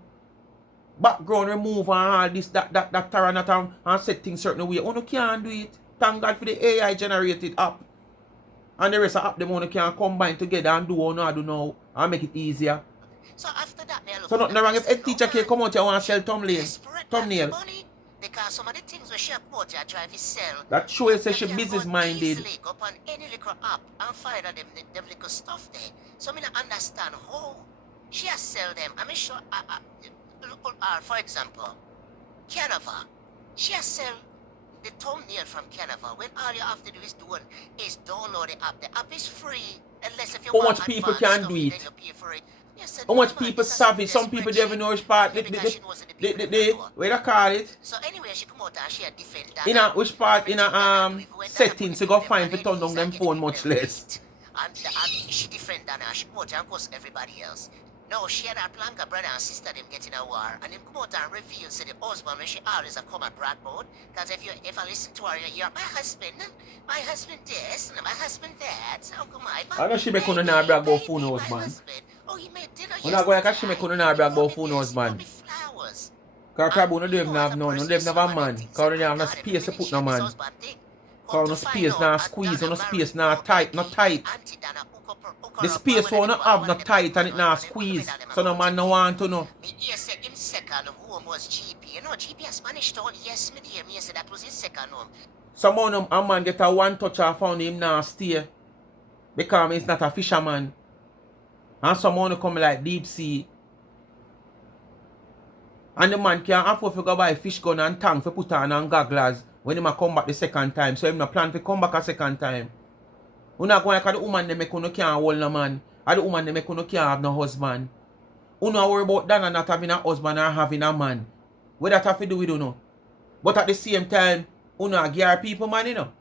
remove and all this, that and set things certain way, you can't do it. Thank God for the AI generated app. And the rest of the app, them can combine together and do what I do now and make it easier. So after that, so nothing wrong if H.T.K come out here and sell thumbnail. Because some of the things where she come out here try to sell. That shows that she business minded. Easily go on any little app and find out them little stuff there. So I don't understand how she has sell them. I mean sure for example, Canva. She has sell the thumbnail from Canva when all you have to do is download the app. The app is free unless if you how want much people advanced can stuff, do then it? you pay for it. Yes, How much people savvy? Some people don't even know which part where they call it. So anyway, she come out and she a defend that. In a which part in a settings you go find to turn down them phone much less. And she defend Donna, she come out and curse everybody else. No, she and her Blanca brother and sister them get in a war, and them come out and reveal to the husband when she always a come and brag about. Because if I listen to her, you're my husband this, and my husband that. So come on. I know she make on a brag about phone husband. Oh, he made dinner When I go like she make on a brag about phone husband. Because probably no them have none, no them have a man. Because they have no space to put no man. Because no space, no squeeze, no space, no tight, no tight. Auntie Donna hook The space won't have no tight and it not squeeze. So no man no want to know. Me here say him second home was GP. You know, GP a Spanish town. Yes, me dear. Me say that was his second home. Some of them, a man get a one touch and found him now stay. Because he's not a fisherman. And someone come like deep sea. And the man can afford to go buy fish gun and tank for put on and goggles when he come back the second time. So him no plan to come back a second time. You not going like the woman them make you no can't hold no man. And the woman them make you no can't have no husband. You not worry about Donna not having a husband or having a man. What that have to do with you know. But at the same time, you not give her people man, you know.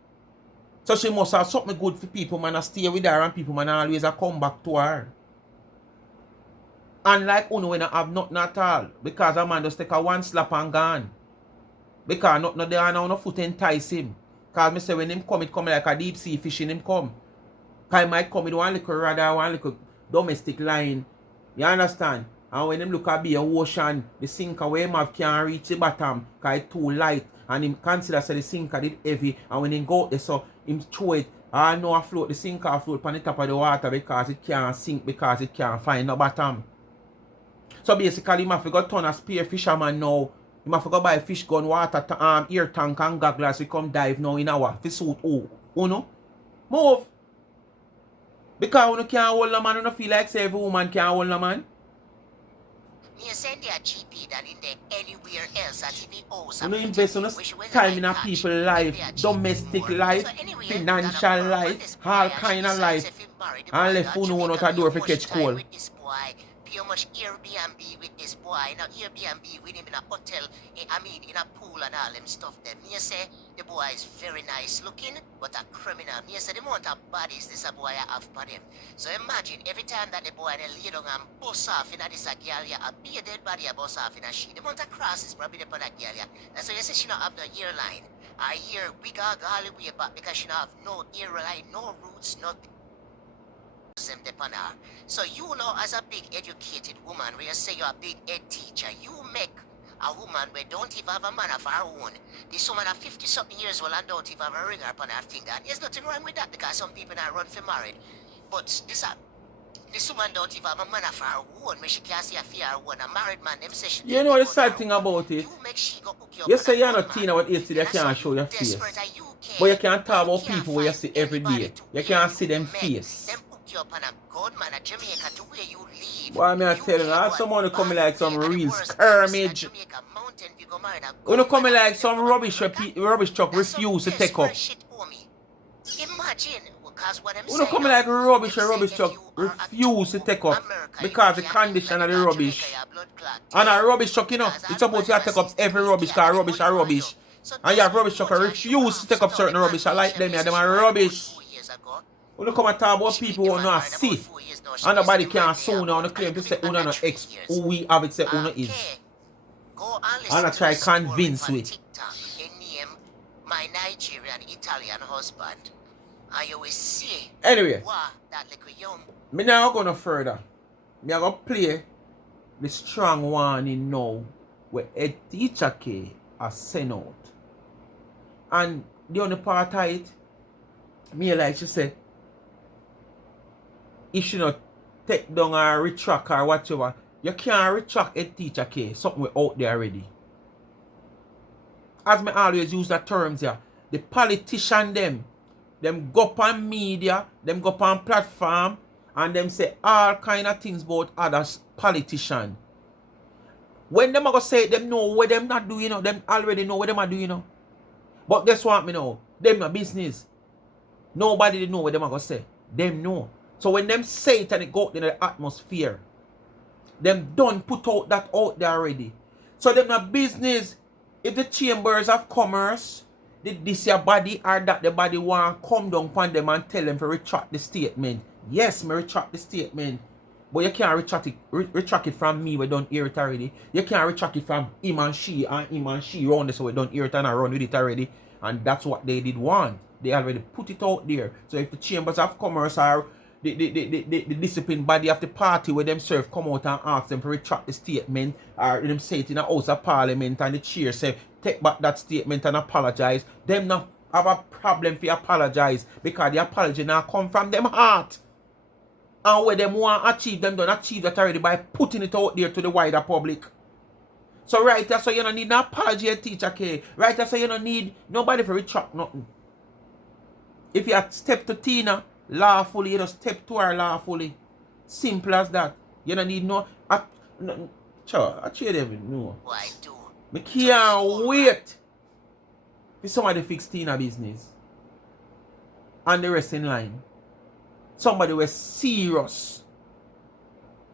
So she must have something good for people man to stay with her and people man always a come back to her. Unlike Uno when I have nothing at all. Because a man just take a one slap and gone. Because nothing there and no foot entice him. Because me say when him come, it come like a deep sea fishing him come. Because he might come with one little radar, one little domestic line. You understand? And when him look at the ocean, the sinker where him have can't reach the bottom because it's too light. And him consider say the sinker did heavy. And when him go out there, so him throw it. I know afloat, the sinker afloat on the top of the water because it can't sink, because it can't find no bottom. So basically, he must go turn a spear fisherman now. He must go buy fish gun, water, air tank and goggles. We come dive now in our fish suit. Oh, you know? Move. Because you can't hold a man, you don't feel like say every woman can't hold a man. Me send their GP than in there anywhere else at TV house. You know, invest in time in a people's life, domestic life, financial life, all kind of life. And left you know out the door for catch cold. How much Airbnb with this boy? Now Airbnb with him in a hotel, I mean in a pool and all them stuff them. Me say the boy is very nice looking, but a criminal. Me say the amount of bodies this a boy have for them. So imagine every time that the boy they lay down and bust off in a this a girl, yeah, a be a dead body a bust off in a she. The amount of crosses probably upon that girl, yeah. That's why you say she not have the earline. I hear we got all the way back because she not have no earline, no roots, nothing. So you know, as a big educated woman, where you say you're a big ed teacher, you make a woman where don't even have a man of her own. This woman of 50-something years old and don't even have a ring upon her finger. And there's nothing wrong with that because some people now run for married. But this woman don't even have a man of her own where she can't see a fear her own. A married man, them say she You know the sad thing about it? You make she go hook You up say with you're a not good teen man. about 80, they And can't that's show your how face. desperate are you, Kay. But you can't talk You about can't people where you see find every anybody day. to You where can't see you them met. face. Them hook you up on a good man, a Jamaica, to where you live. Boy, I mean, I tell you, I someone come like some real skirmish. You know, come like some rubbish truck refuse to take up. Imagine, because what I'm You know, saying come now, like rubbish them say rubbish if truck you are a refuse to true take up American, because the you can't condition of let the that rubbish. Jamaica blood clot. And a rubbish truck, you know, Because it's all supposed to man take up assist every the rubbish, media, because rubbish they are want you. rubbish. So And you have this rubbish truck much I refuse show to take up off. certain So the rubbish. I man like them, mentioned yeah, them this are about rubbish. 4 years ago. You come and talk about She people with who the not man see. about 4 years now. She And nobody used to can man sue there now about claim a to little say bit who under not 3 ex years. who we have it say who not is. Okay. Go and And I listen try to the story convince on we. TikTok. They name my Nigerian Italian husband. And you will see Anyway, what that little young me now go no further. Me I go play the strong warning now where H.T.K has sent out. And the only part of it, me like she say, if she not take down or retract or whatever, you can't retract H.T.K. Something we out there already. As me always use the terms here, the politician them go up on media, them go up on platform, and them say all kind of things about other politicians. When them a go say it, them know what them not doing, you know, them already know what them are doing, you know. But guess what me know? Them no business. Nobody know what them a go say. Them know. So when them say it and it go out in the atmosphere, them done put out that out there already. So them no business. If the chambers of commerce, this your body or that the body want come down upon them and tell them to retract the statement. Yes, me retract the statement. But you can't retract it from me, we don't hear it already. You can't retract it from him and she round this, so we don't hear it and I run with it already. And that's what they did want. They already put it out there. So if the chambers of commerce are the discipline body of the party where them serve come out and ask them to retract the statement, or them say it in a house of parliament and the chair say take back that statement and apologize, them not have a problem for apologize because the apology now come from them heart. And where them want to achieve, them don't achieve that already by putting it out there to the wider public. So right there, so you don't need no apology, H.T.K. Right there, so you don't need nobody for retract nothing. If you step to Tina lawfully, you just step to her lawfully. Simple as that. You don't need no... Sure, I trade them, no. Why do? I can't wait for somebody fix Tina business. And the rest in line. Somebody was serious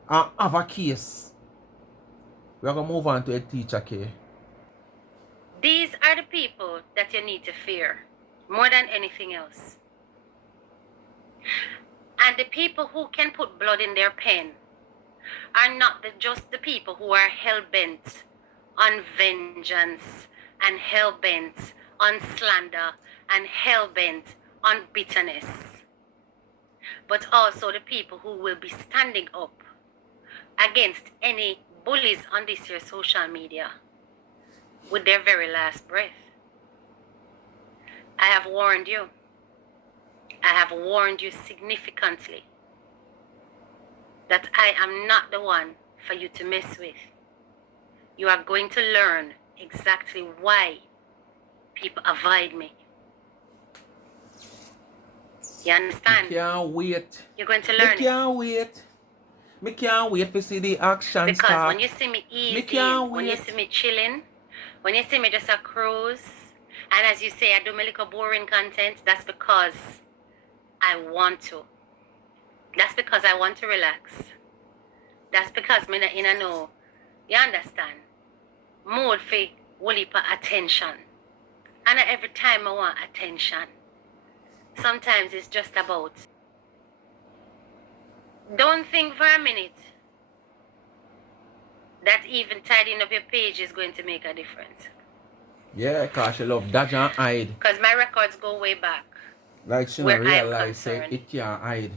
and have a case. We're going to move on to H.T.K. These are the people that you need to fear more than anything else. And the people who can put blood in their pen are not just the people who are hell-bent on vengeance and hell-bent on slander and hell-bent on bitterness, but also the people who will be standing up against any bullies on this here social media with their very last breath. I have warned you. I have warned you significantly that I am not the one for you to mess with. You are going to learn exactly why people avoid me. You understand? I can't wait. You're going to learn I can't wait. I can't wait to see the action because start. when you see me easy, can't when you wait. see me chilling, when you see me just a cruise, and as you say, I do my little boring content, that's because I want to. That's because I want to relax. That's because me not in a know. You understand? Mood for whole heap of attention. And not every time I want attention. Sometimes it's just about. Don't think for a minute that even tidying up your page is going to make a difference. Yeah, because she love dodge and hide. Because my records go way back. Like she Where don't I'm realize say concerned. it can't hide.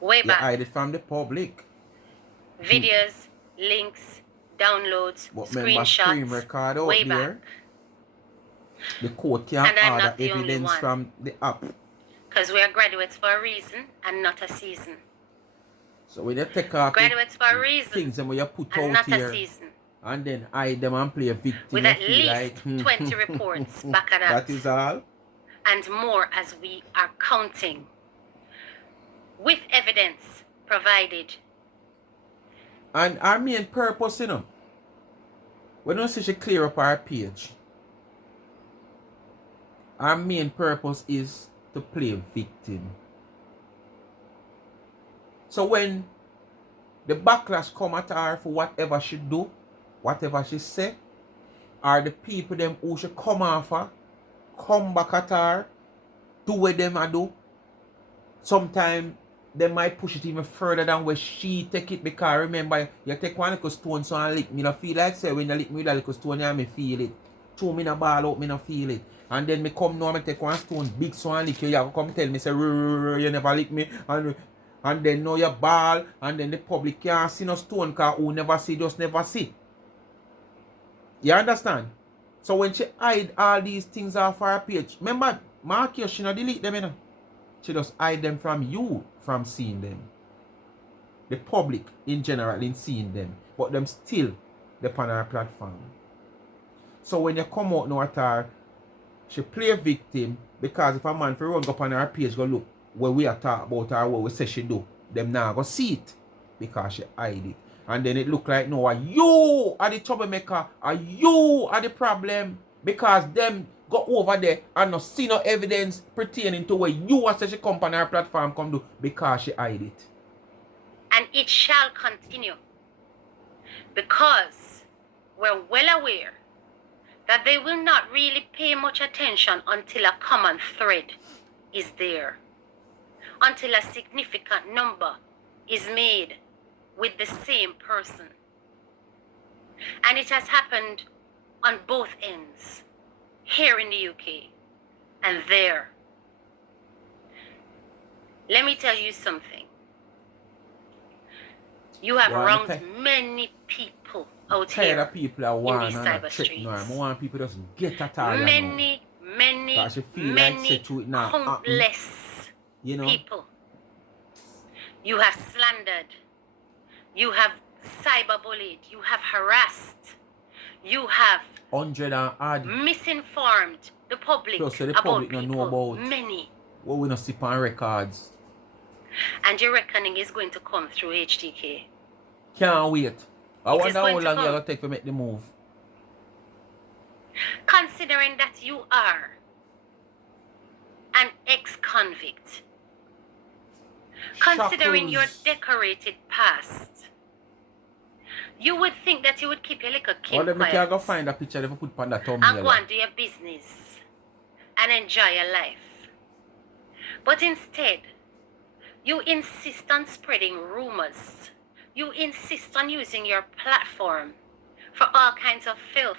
Way You back. hide it from the public. Videos, links, downloads, But remember screen screenshots. record out Way there. back. The court can't And I'm order not the only evidence one. from the app. Because we are graduates for a reason and not a season. So when you take off the Graduates for a reason things and when you put and out not here a season. and then hide them and play a victim, With you at feel least like 20 reports back at that. That is all. And more as we are counting. With evidence provided. And our main purpose, you know, we don't see she clear up our page. Our main purpose is to play victim. So when the backlash come at her for whatever she do, whatever she say, or the people them who should come off her, come back at her, do what them a do, sometimes they might push it even further than where she take it, because remember, you take one little stone so and lick me, no feel like say when you lick me with a little stone, you me feel it. Throw me in a ball out, me no feel it. And then me come now, me take one stone, big so and lick you, you come tell me say, you never lick me, and then now you ball, and then the public can't see no stone, because who never see, just never see. You understand? So when she hide all these things off her page, remember, mark you, she not delete them, you know. She just hide them from you, from seeing them. The public in general in seeing them, but them still upon her platform. So when you come out now at her, she play a victim, because if a man for run up on her page go look where we are talk about her, what we say she do, them now go see it because she hide it. And then it look like no, you are the troublemaker, or you are the problem, because them go over there and not see no evidence pertaining to where you are say she come on her platform come do because she hide it. And it shall continue. Because we're well aware that they will not really pay much attention until a common thread is there. Until a significant number is made with the same person. And it has happened on both ends. Here in the UK and there. Let me tell you something. You have wronged many people out here Of people are in these want cyber streets. I want people just get at her. Many Cause she feel like say to it now, countless you know? people. You have slandered. You have cyberbullied. You have harassed. You have 100 and odd. misinformed the public Plus, so the about public don't people. know about Many. what we not see on records. And your reckoning is going to come through H.T.K. Can't wait. I It is wonder how going to long you're come. going to take to make the move. Considering that you are an ex-convict, considering your Shackles. decorated past, you would think that you would keep your little Or king then we can quiet go find a picture if we put on the and thumbnail. go and do your business and enjoy your life. But instead, you insist on spreading rumors. You insist on using your platform for all kinds of filth.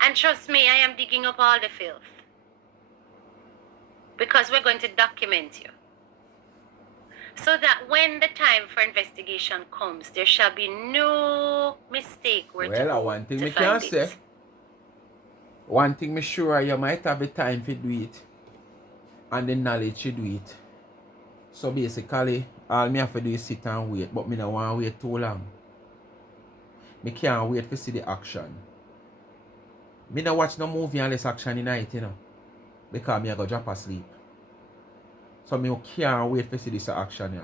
And trust me, I am digging up all the filth. Because we're going to document you. So that when the time for investigation comes, there shall be no mistake where to Well, go one thing to we find can it. say, one thing me sure you might have the time to do it and the knowledge to do it. So basically, all me have to do is sit and wait, but me don't want to wait too long. Me can't wait to see the action. Me don't watch no movie unless action in night, you know. Because me I go drop asleep. So me can't wait to see this action, yeah.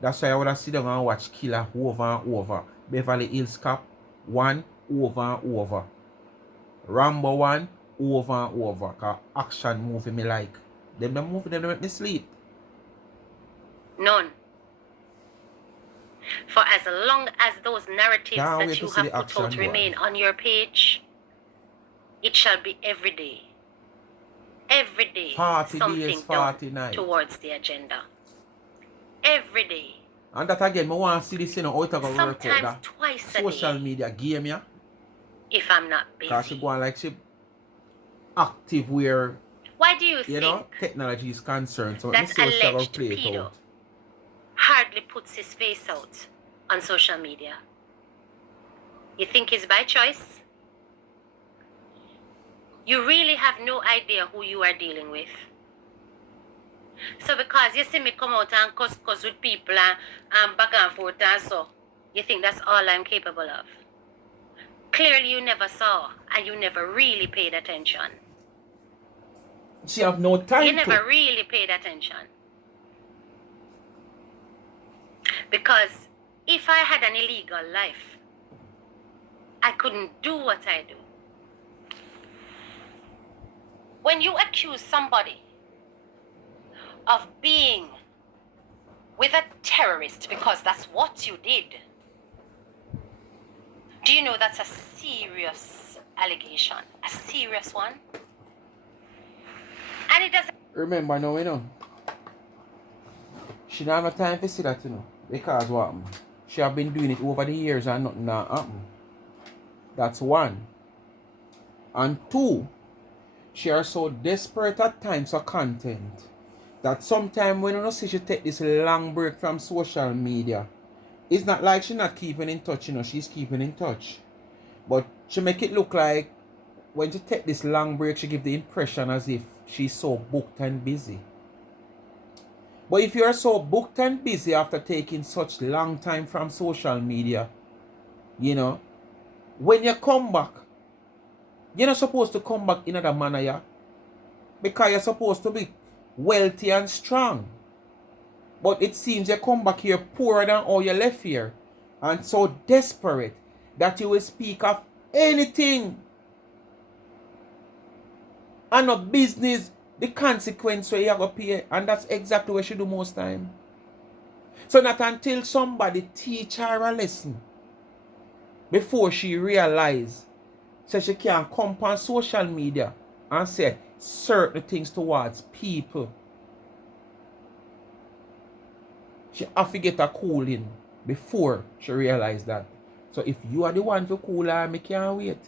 That's why I would sit down and watch Killer over and over. Beverly Hills Cop 1 over and over. Rambo 1 over and over. Because action movie me like. Them the movie them make me sleep. None. For as long as those narratives Can't wait that to you see have the put action, out boy. remain on your page, it shall be every day. Every day, 40 something days, done 40 nights. towards the agenda. Every day. And that again, I want to see this, you know, how it go work out. Sometimes That twice a social day, media game, yeah. if I'm not Because she busy. go on like she active where, Why do you you think know, technology is concerned. So let me that see how she go alleged play it pedo out. hardly puts his face out on social media? You think it's by choice? You really have no idea who you are dealing with. So because you see me come out and cuss with people and back and forth and so, you think that's all I'm capable of? Clearly you never saw and you never really paid attention. She have no time You to. never really paid attention. Because if I had an illegal life, I couldn't do what I do. When you accuse somebody of being with a terrorist, because that's what you did, do you know that's a serious allegation? A serious one? And it doesn't... Remember now, you know. She don't have no time to see that, you know. Because what? She have been doing it over the years and nothing that happened. That's one. And two, she are so desperate at times for content that sometimes when you know see she take this long break from social media, it's not like she's not keeping in touch, you know, she's keeping in touch. But she make it look like when she take this long break, she give the impression as if she's so booked and busy. But if you're so booked and busy after taking such long time from social media, you know, when you come back, you're not supposed to come back in another manner, yeah? Because you're supposed to be wealthy and strong. But it seems you come back here poorer than all you left here. And so desperate that you will speak of anything. And not business, the consequence where you have to pay. And that's exactly what she do most time. So not until somebody teach her a lesson before she realize so she can come on social media and say certain things towards people. She have to get a cooling before she realize that. So if you are the one to cool her, I can't wait.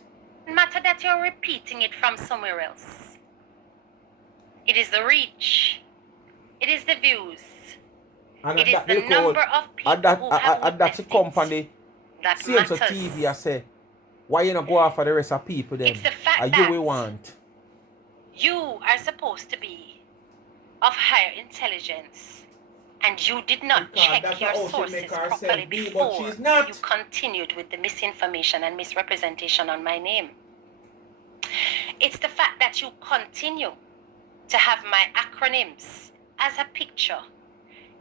matter that you're repeating it from somewhere else. It is the reach. It is the views. And It is that the they call- number of people and that, who have and that's the witnessed company it that CMC matters. TV I say, why you not go after the rest of people then? It's the fact And that you will want. you are supposed to be of higher intelligence And you did not Because check that's your how she make sources herself properly be, but before she's not. you continued with the misinformation and misrepresentation on my name. It's the fact that you continue to have my acronyms as a picture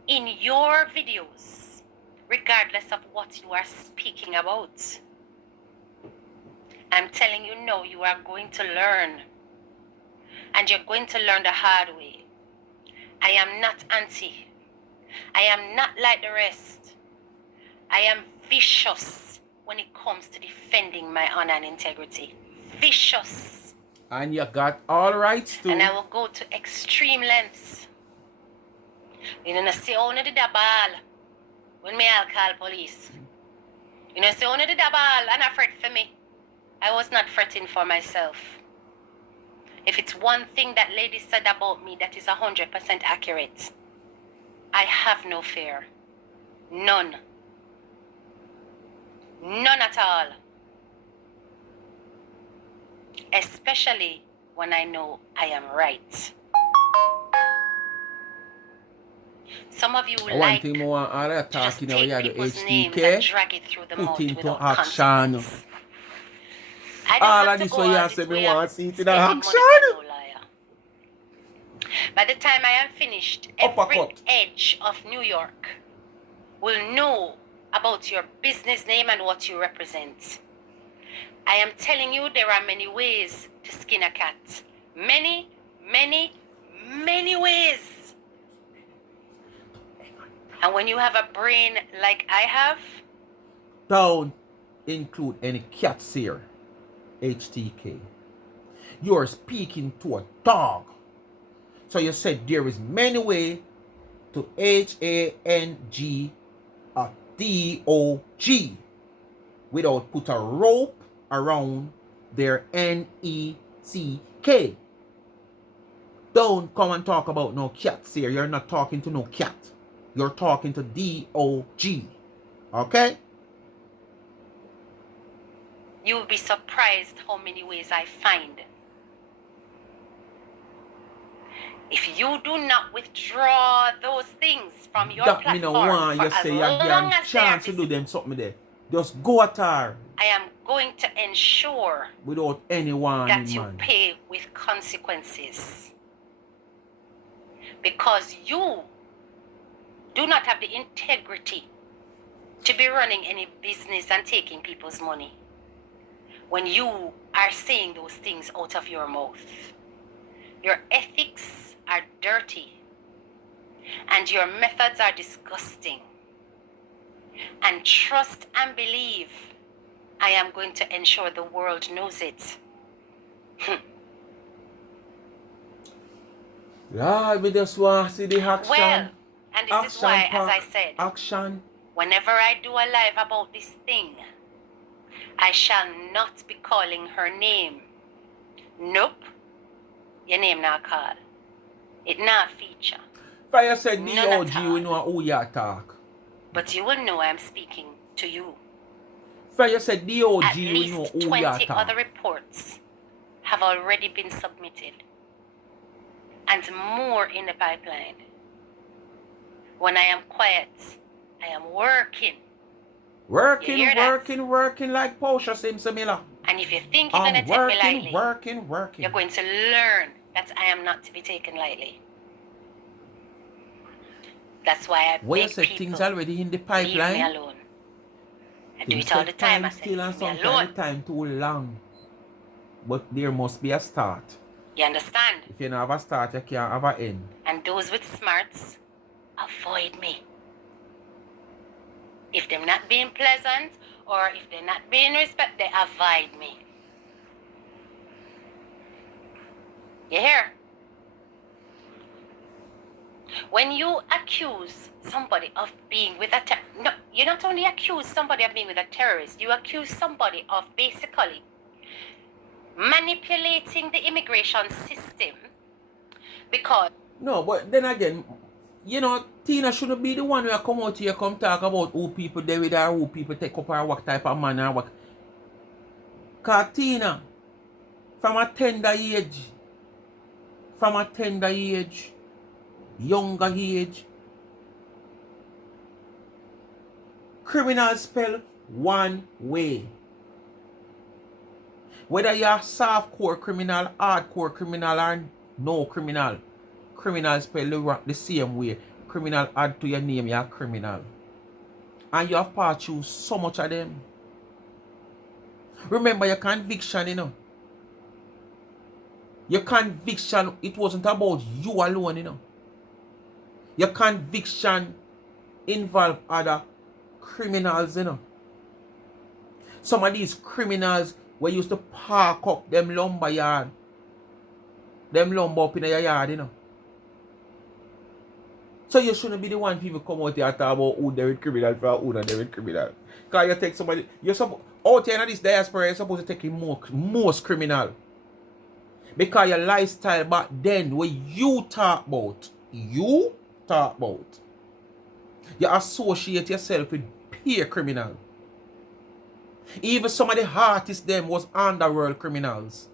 in your videos, regardless of what you are speaking about. I'm telling you no, you are going to learn. And you're going to learn the hard way. I am not anti. I am not like the rest. I am vicious when it comes to defending my honor and integrity. Vicious. And you got all rights to. And I will go to extreme lengths. You know, say only the ball when me I'll call police. You know, say only the ball and I fret for me. I was not fretting for myself. If it's one thing that lady said about me that is 100% accurate, I have no fear. None. None at all. Especially when I know I am right. Some of you One like thing more other to just talking take about people's names and H.T.K. drag it through the Put mouth into without action. consequence. I don't All have of to this go what you all have this said me way want of to see it in spending money action. for no liar. By the time I am finished, every Uppercut. edge of New York will know about your business name and what you represent. I am telling you, there are many ways to skin a cat. Many, many, many ways. And when you have a brain like I have, Don't include any cats here. H.T.K. You are speaking to a dog. So you said there is many ways to HANG-DOG without put a rope around their NECK. Don't come and talk about no cats here. You're not talking to no cat. You're talking to DOG. Okay? you will be surprised how many ways I find. If you do not withdraw those things from your That me no platform want for you as say you long get as they are chance to do visible, them something there. Just go at her I am going to ensure without any warning, that you man. pay with consequences. Because you do not have the integrity to be running any business and taking people's money when you are saying those things out of your mouth. Your ethics are dirty and your methods are disgusting. And trust and believe, I am going to ensure the world knows it. Lord, we just want to see the action. Well, and this is Action why, as I pack. said, Action. whenever I do a live about this thing, I shall not be calling her name. Nope. Your name not call. It not feature. Fire said None at DOG, all. we know who you talk. But you will know I'm speaking to you. Fire said DOG, At we know least who you 20 talk. other reports have already been submitted. And more in the pipeline. When I am quiet, I am working. Working, You hear that? working like Portia Simsamila. And if you think you're going to I'm take me lightly, working. you're going to learn that I am not to be taken lightly. That's why I What you beg said people, things already in the leave me pipeline? alone. I do Things it all the take time. I time say, still and leave me sometimes alone. the time too long. But there must be a start. You understand? If you don't have a start, you can't have an end. And those with smarts, avoid me. If they're not being pleasant or if they're not being respectful, they avoid me. You hear? When you accuse somebody of being with a no, you not only accuse somebody of being with a terrorist, you accuse somebody of basically manipulating the immigration system because No, but then again, you know, Tina shouldn't be the one who come out here come talk about who people there with her, who people take up her, what type of man or what. Cause Tina, from a tender age, younger age, Criminal spell one way. Whether you're a soft-core criminal, hardcore criminal, or no criminal, criminal spell the same way. Criminal add to your name, you're a criminal. And you have passed through so much of them. Remember your conviction, you know. Your conviction, it wasn't about you alone, you know. Your conviction involved other criminals, you know. Some of these criminals were used to park up them lumber yard. Them lumber up in your yard, you know. So you shouldn't be the one people come out here and talk about who they're with criminal for who not they're with criminal. Because you take somebody, out here in this diaspora, you're supposed to take him most criminal. Because your lifestyle back then, what you talk about, you associate yourself with peer criminal. Even some of the artists them was underworld criminals.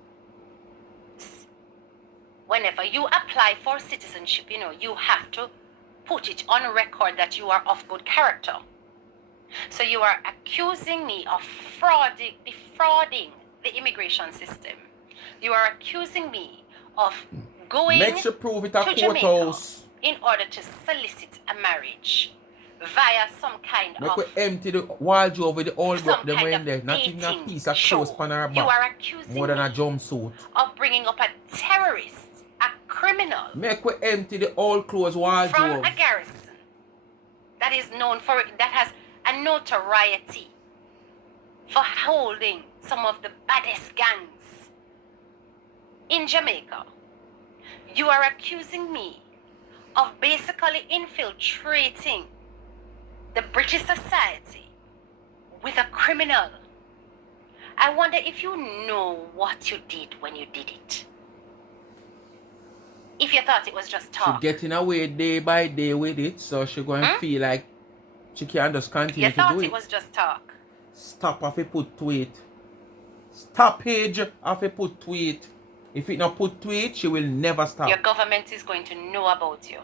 Whenever you apply for citizenship, you know, you have to put it on record that you are of good character. So you are accusing me of defrauding the immigration system. You are accusing me of going Make sure prove it at to Jamaica courthouse. in order to solicit a marriage via some kind Make of we empty the wardrobe with the old some them kind in of there. Not even a dating piece of show. clothes on her You are back. accusing More than a me jumpsuit. of bringing up a terrorist, a criminal Make we empty the old clothes from wardrobe. a garrison that is known for, that has a notoriety for holding some of the baddest gangs in Jamaica. You are accusing me of basically infiltrating the British society with a criminal. I wonder if you know what you did when you did it. If you thought it was just She talk. getting away day by day with it, so she going to feel like she can just continue You to thought do it it. was just talk. Stop if it put tweet. Stoppage if it put tweet. If it not put tweet, she will never stop. Your government is going to know about you.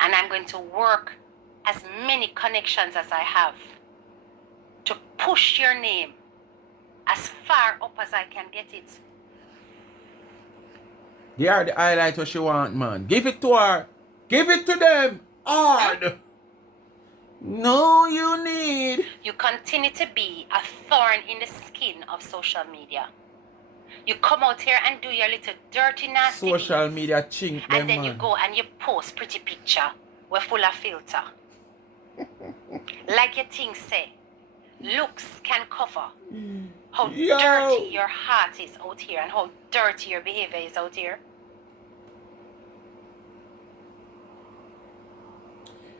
And I'm going to work as many connections as I have to push your name as far up as I can get it. Give her the highlight what she want, man. Give it to her. Give it to them. Hard. No, you need. You continue to be a thorn in the skin of social media. You come out here and do your little dirty, nasty Social deeds. media chink them, And then you man. go and you post pretty picture. We're full of filter. Like your thing say, looks can cover how Yo. dirty your heart is out here and how dirty your behavior is out here.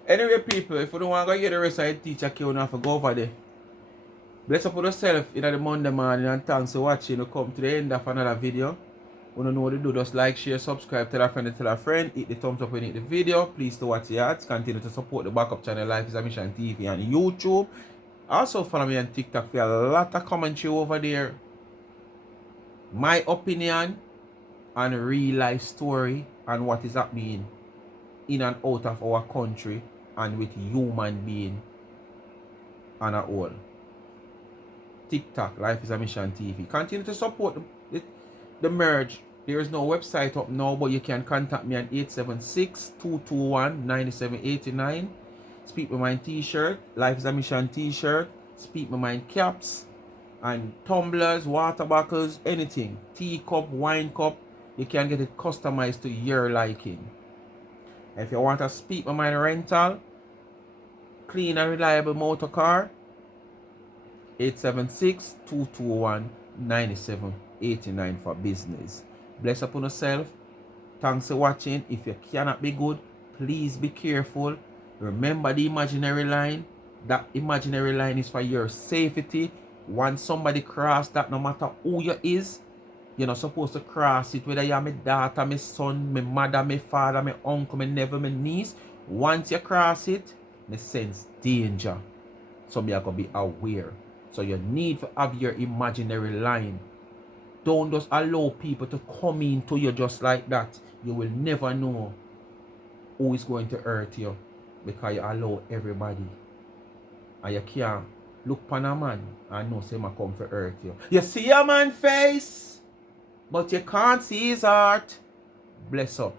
Anyway, people, if you don't want to get the rest of H.T.K, you don't have to go over there. Bless up with yourself in the Monday morning and thanks for watching. You come to the end of another video. You don't know what to do, just like, share, subscribe, tell a friend and tell a friend. Hit the thumbs up when you hit the video. Please to watch your ads. Continue to support the backup channel Life is a Mission TV and YouTube. Also follow me on TikTok for a lot of commentary over there. My opinion on real life story and what is happening in and out of our country and with human being on a whole. TikTok, Life is a Mission TV. Continue to support the merge. There is no website up now, but you can contact me on 876-221-9789. Speak My Mind t-shirt, Life is a Mission t-shirt, Speak My Mind caps, and tumblers, water bottles, anything. Tea cup, wine cup. You can get it customized to your liking. If you want a Speak My Mind rental, clean and reliable motor car, 876-221-9789 for business. Bless upon yourself. Thanks for watching. If you cannot be good, please be careful. Remember the imaginary line. That imaginary line is for your safety. Once somebody cross that, no matter who you is, you're not supposed to cross it. Whether you're my daughter, my son, my mother, my father, my uncle, my nephew, my niece. Once you cross it, me sense danger. So me are going to be aware. So you need to have your imaginary line. Don't just allow people to come into you just like that. You will never know who is going to hurt you because you allow everybody. And you can't look upon a man and know say him a come for hurt you. You see a man face, but you can't see his heart. Bless up.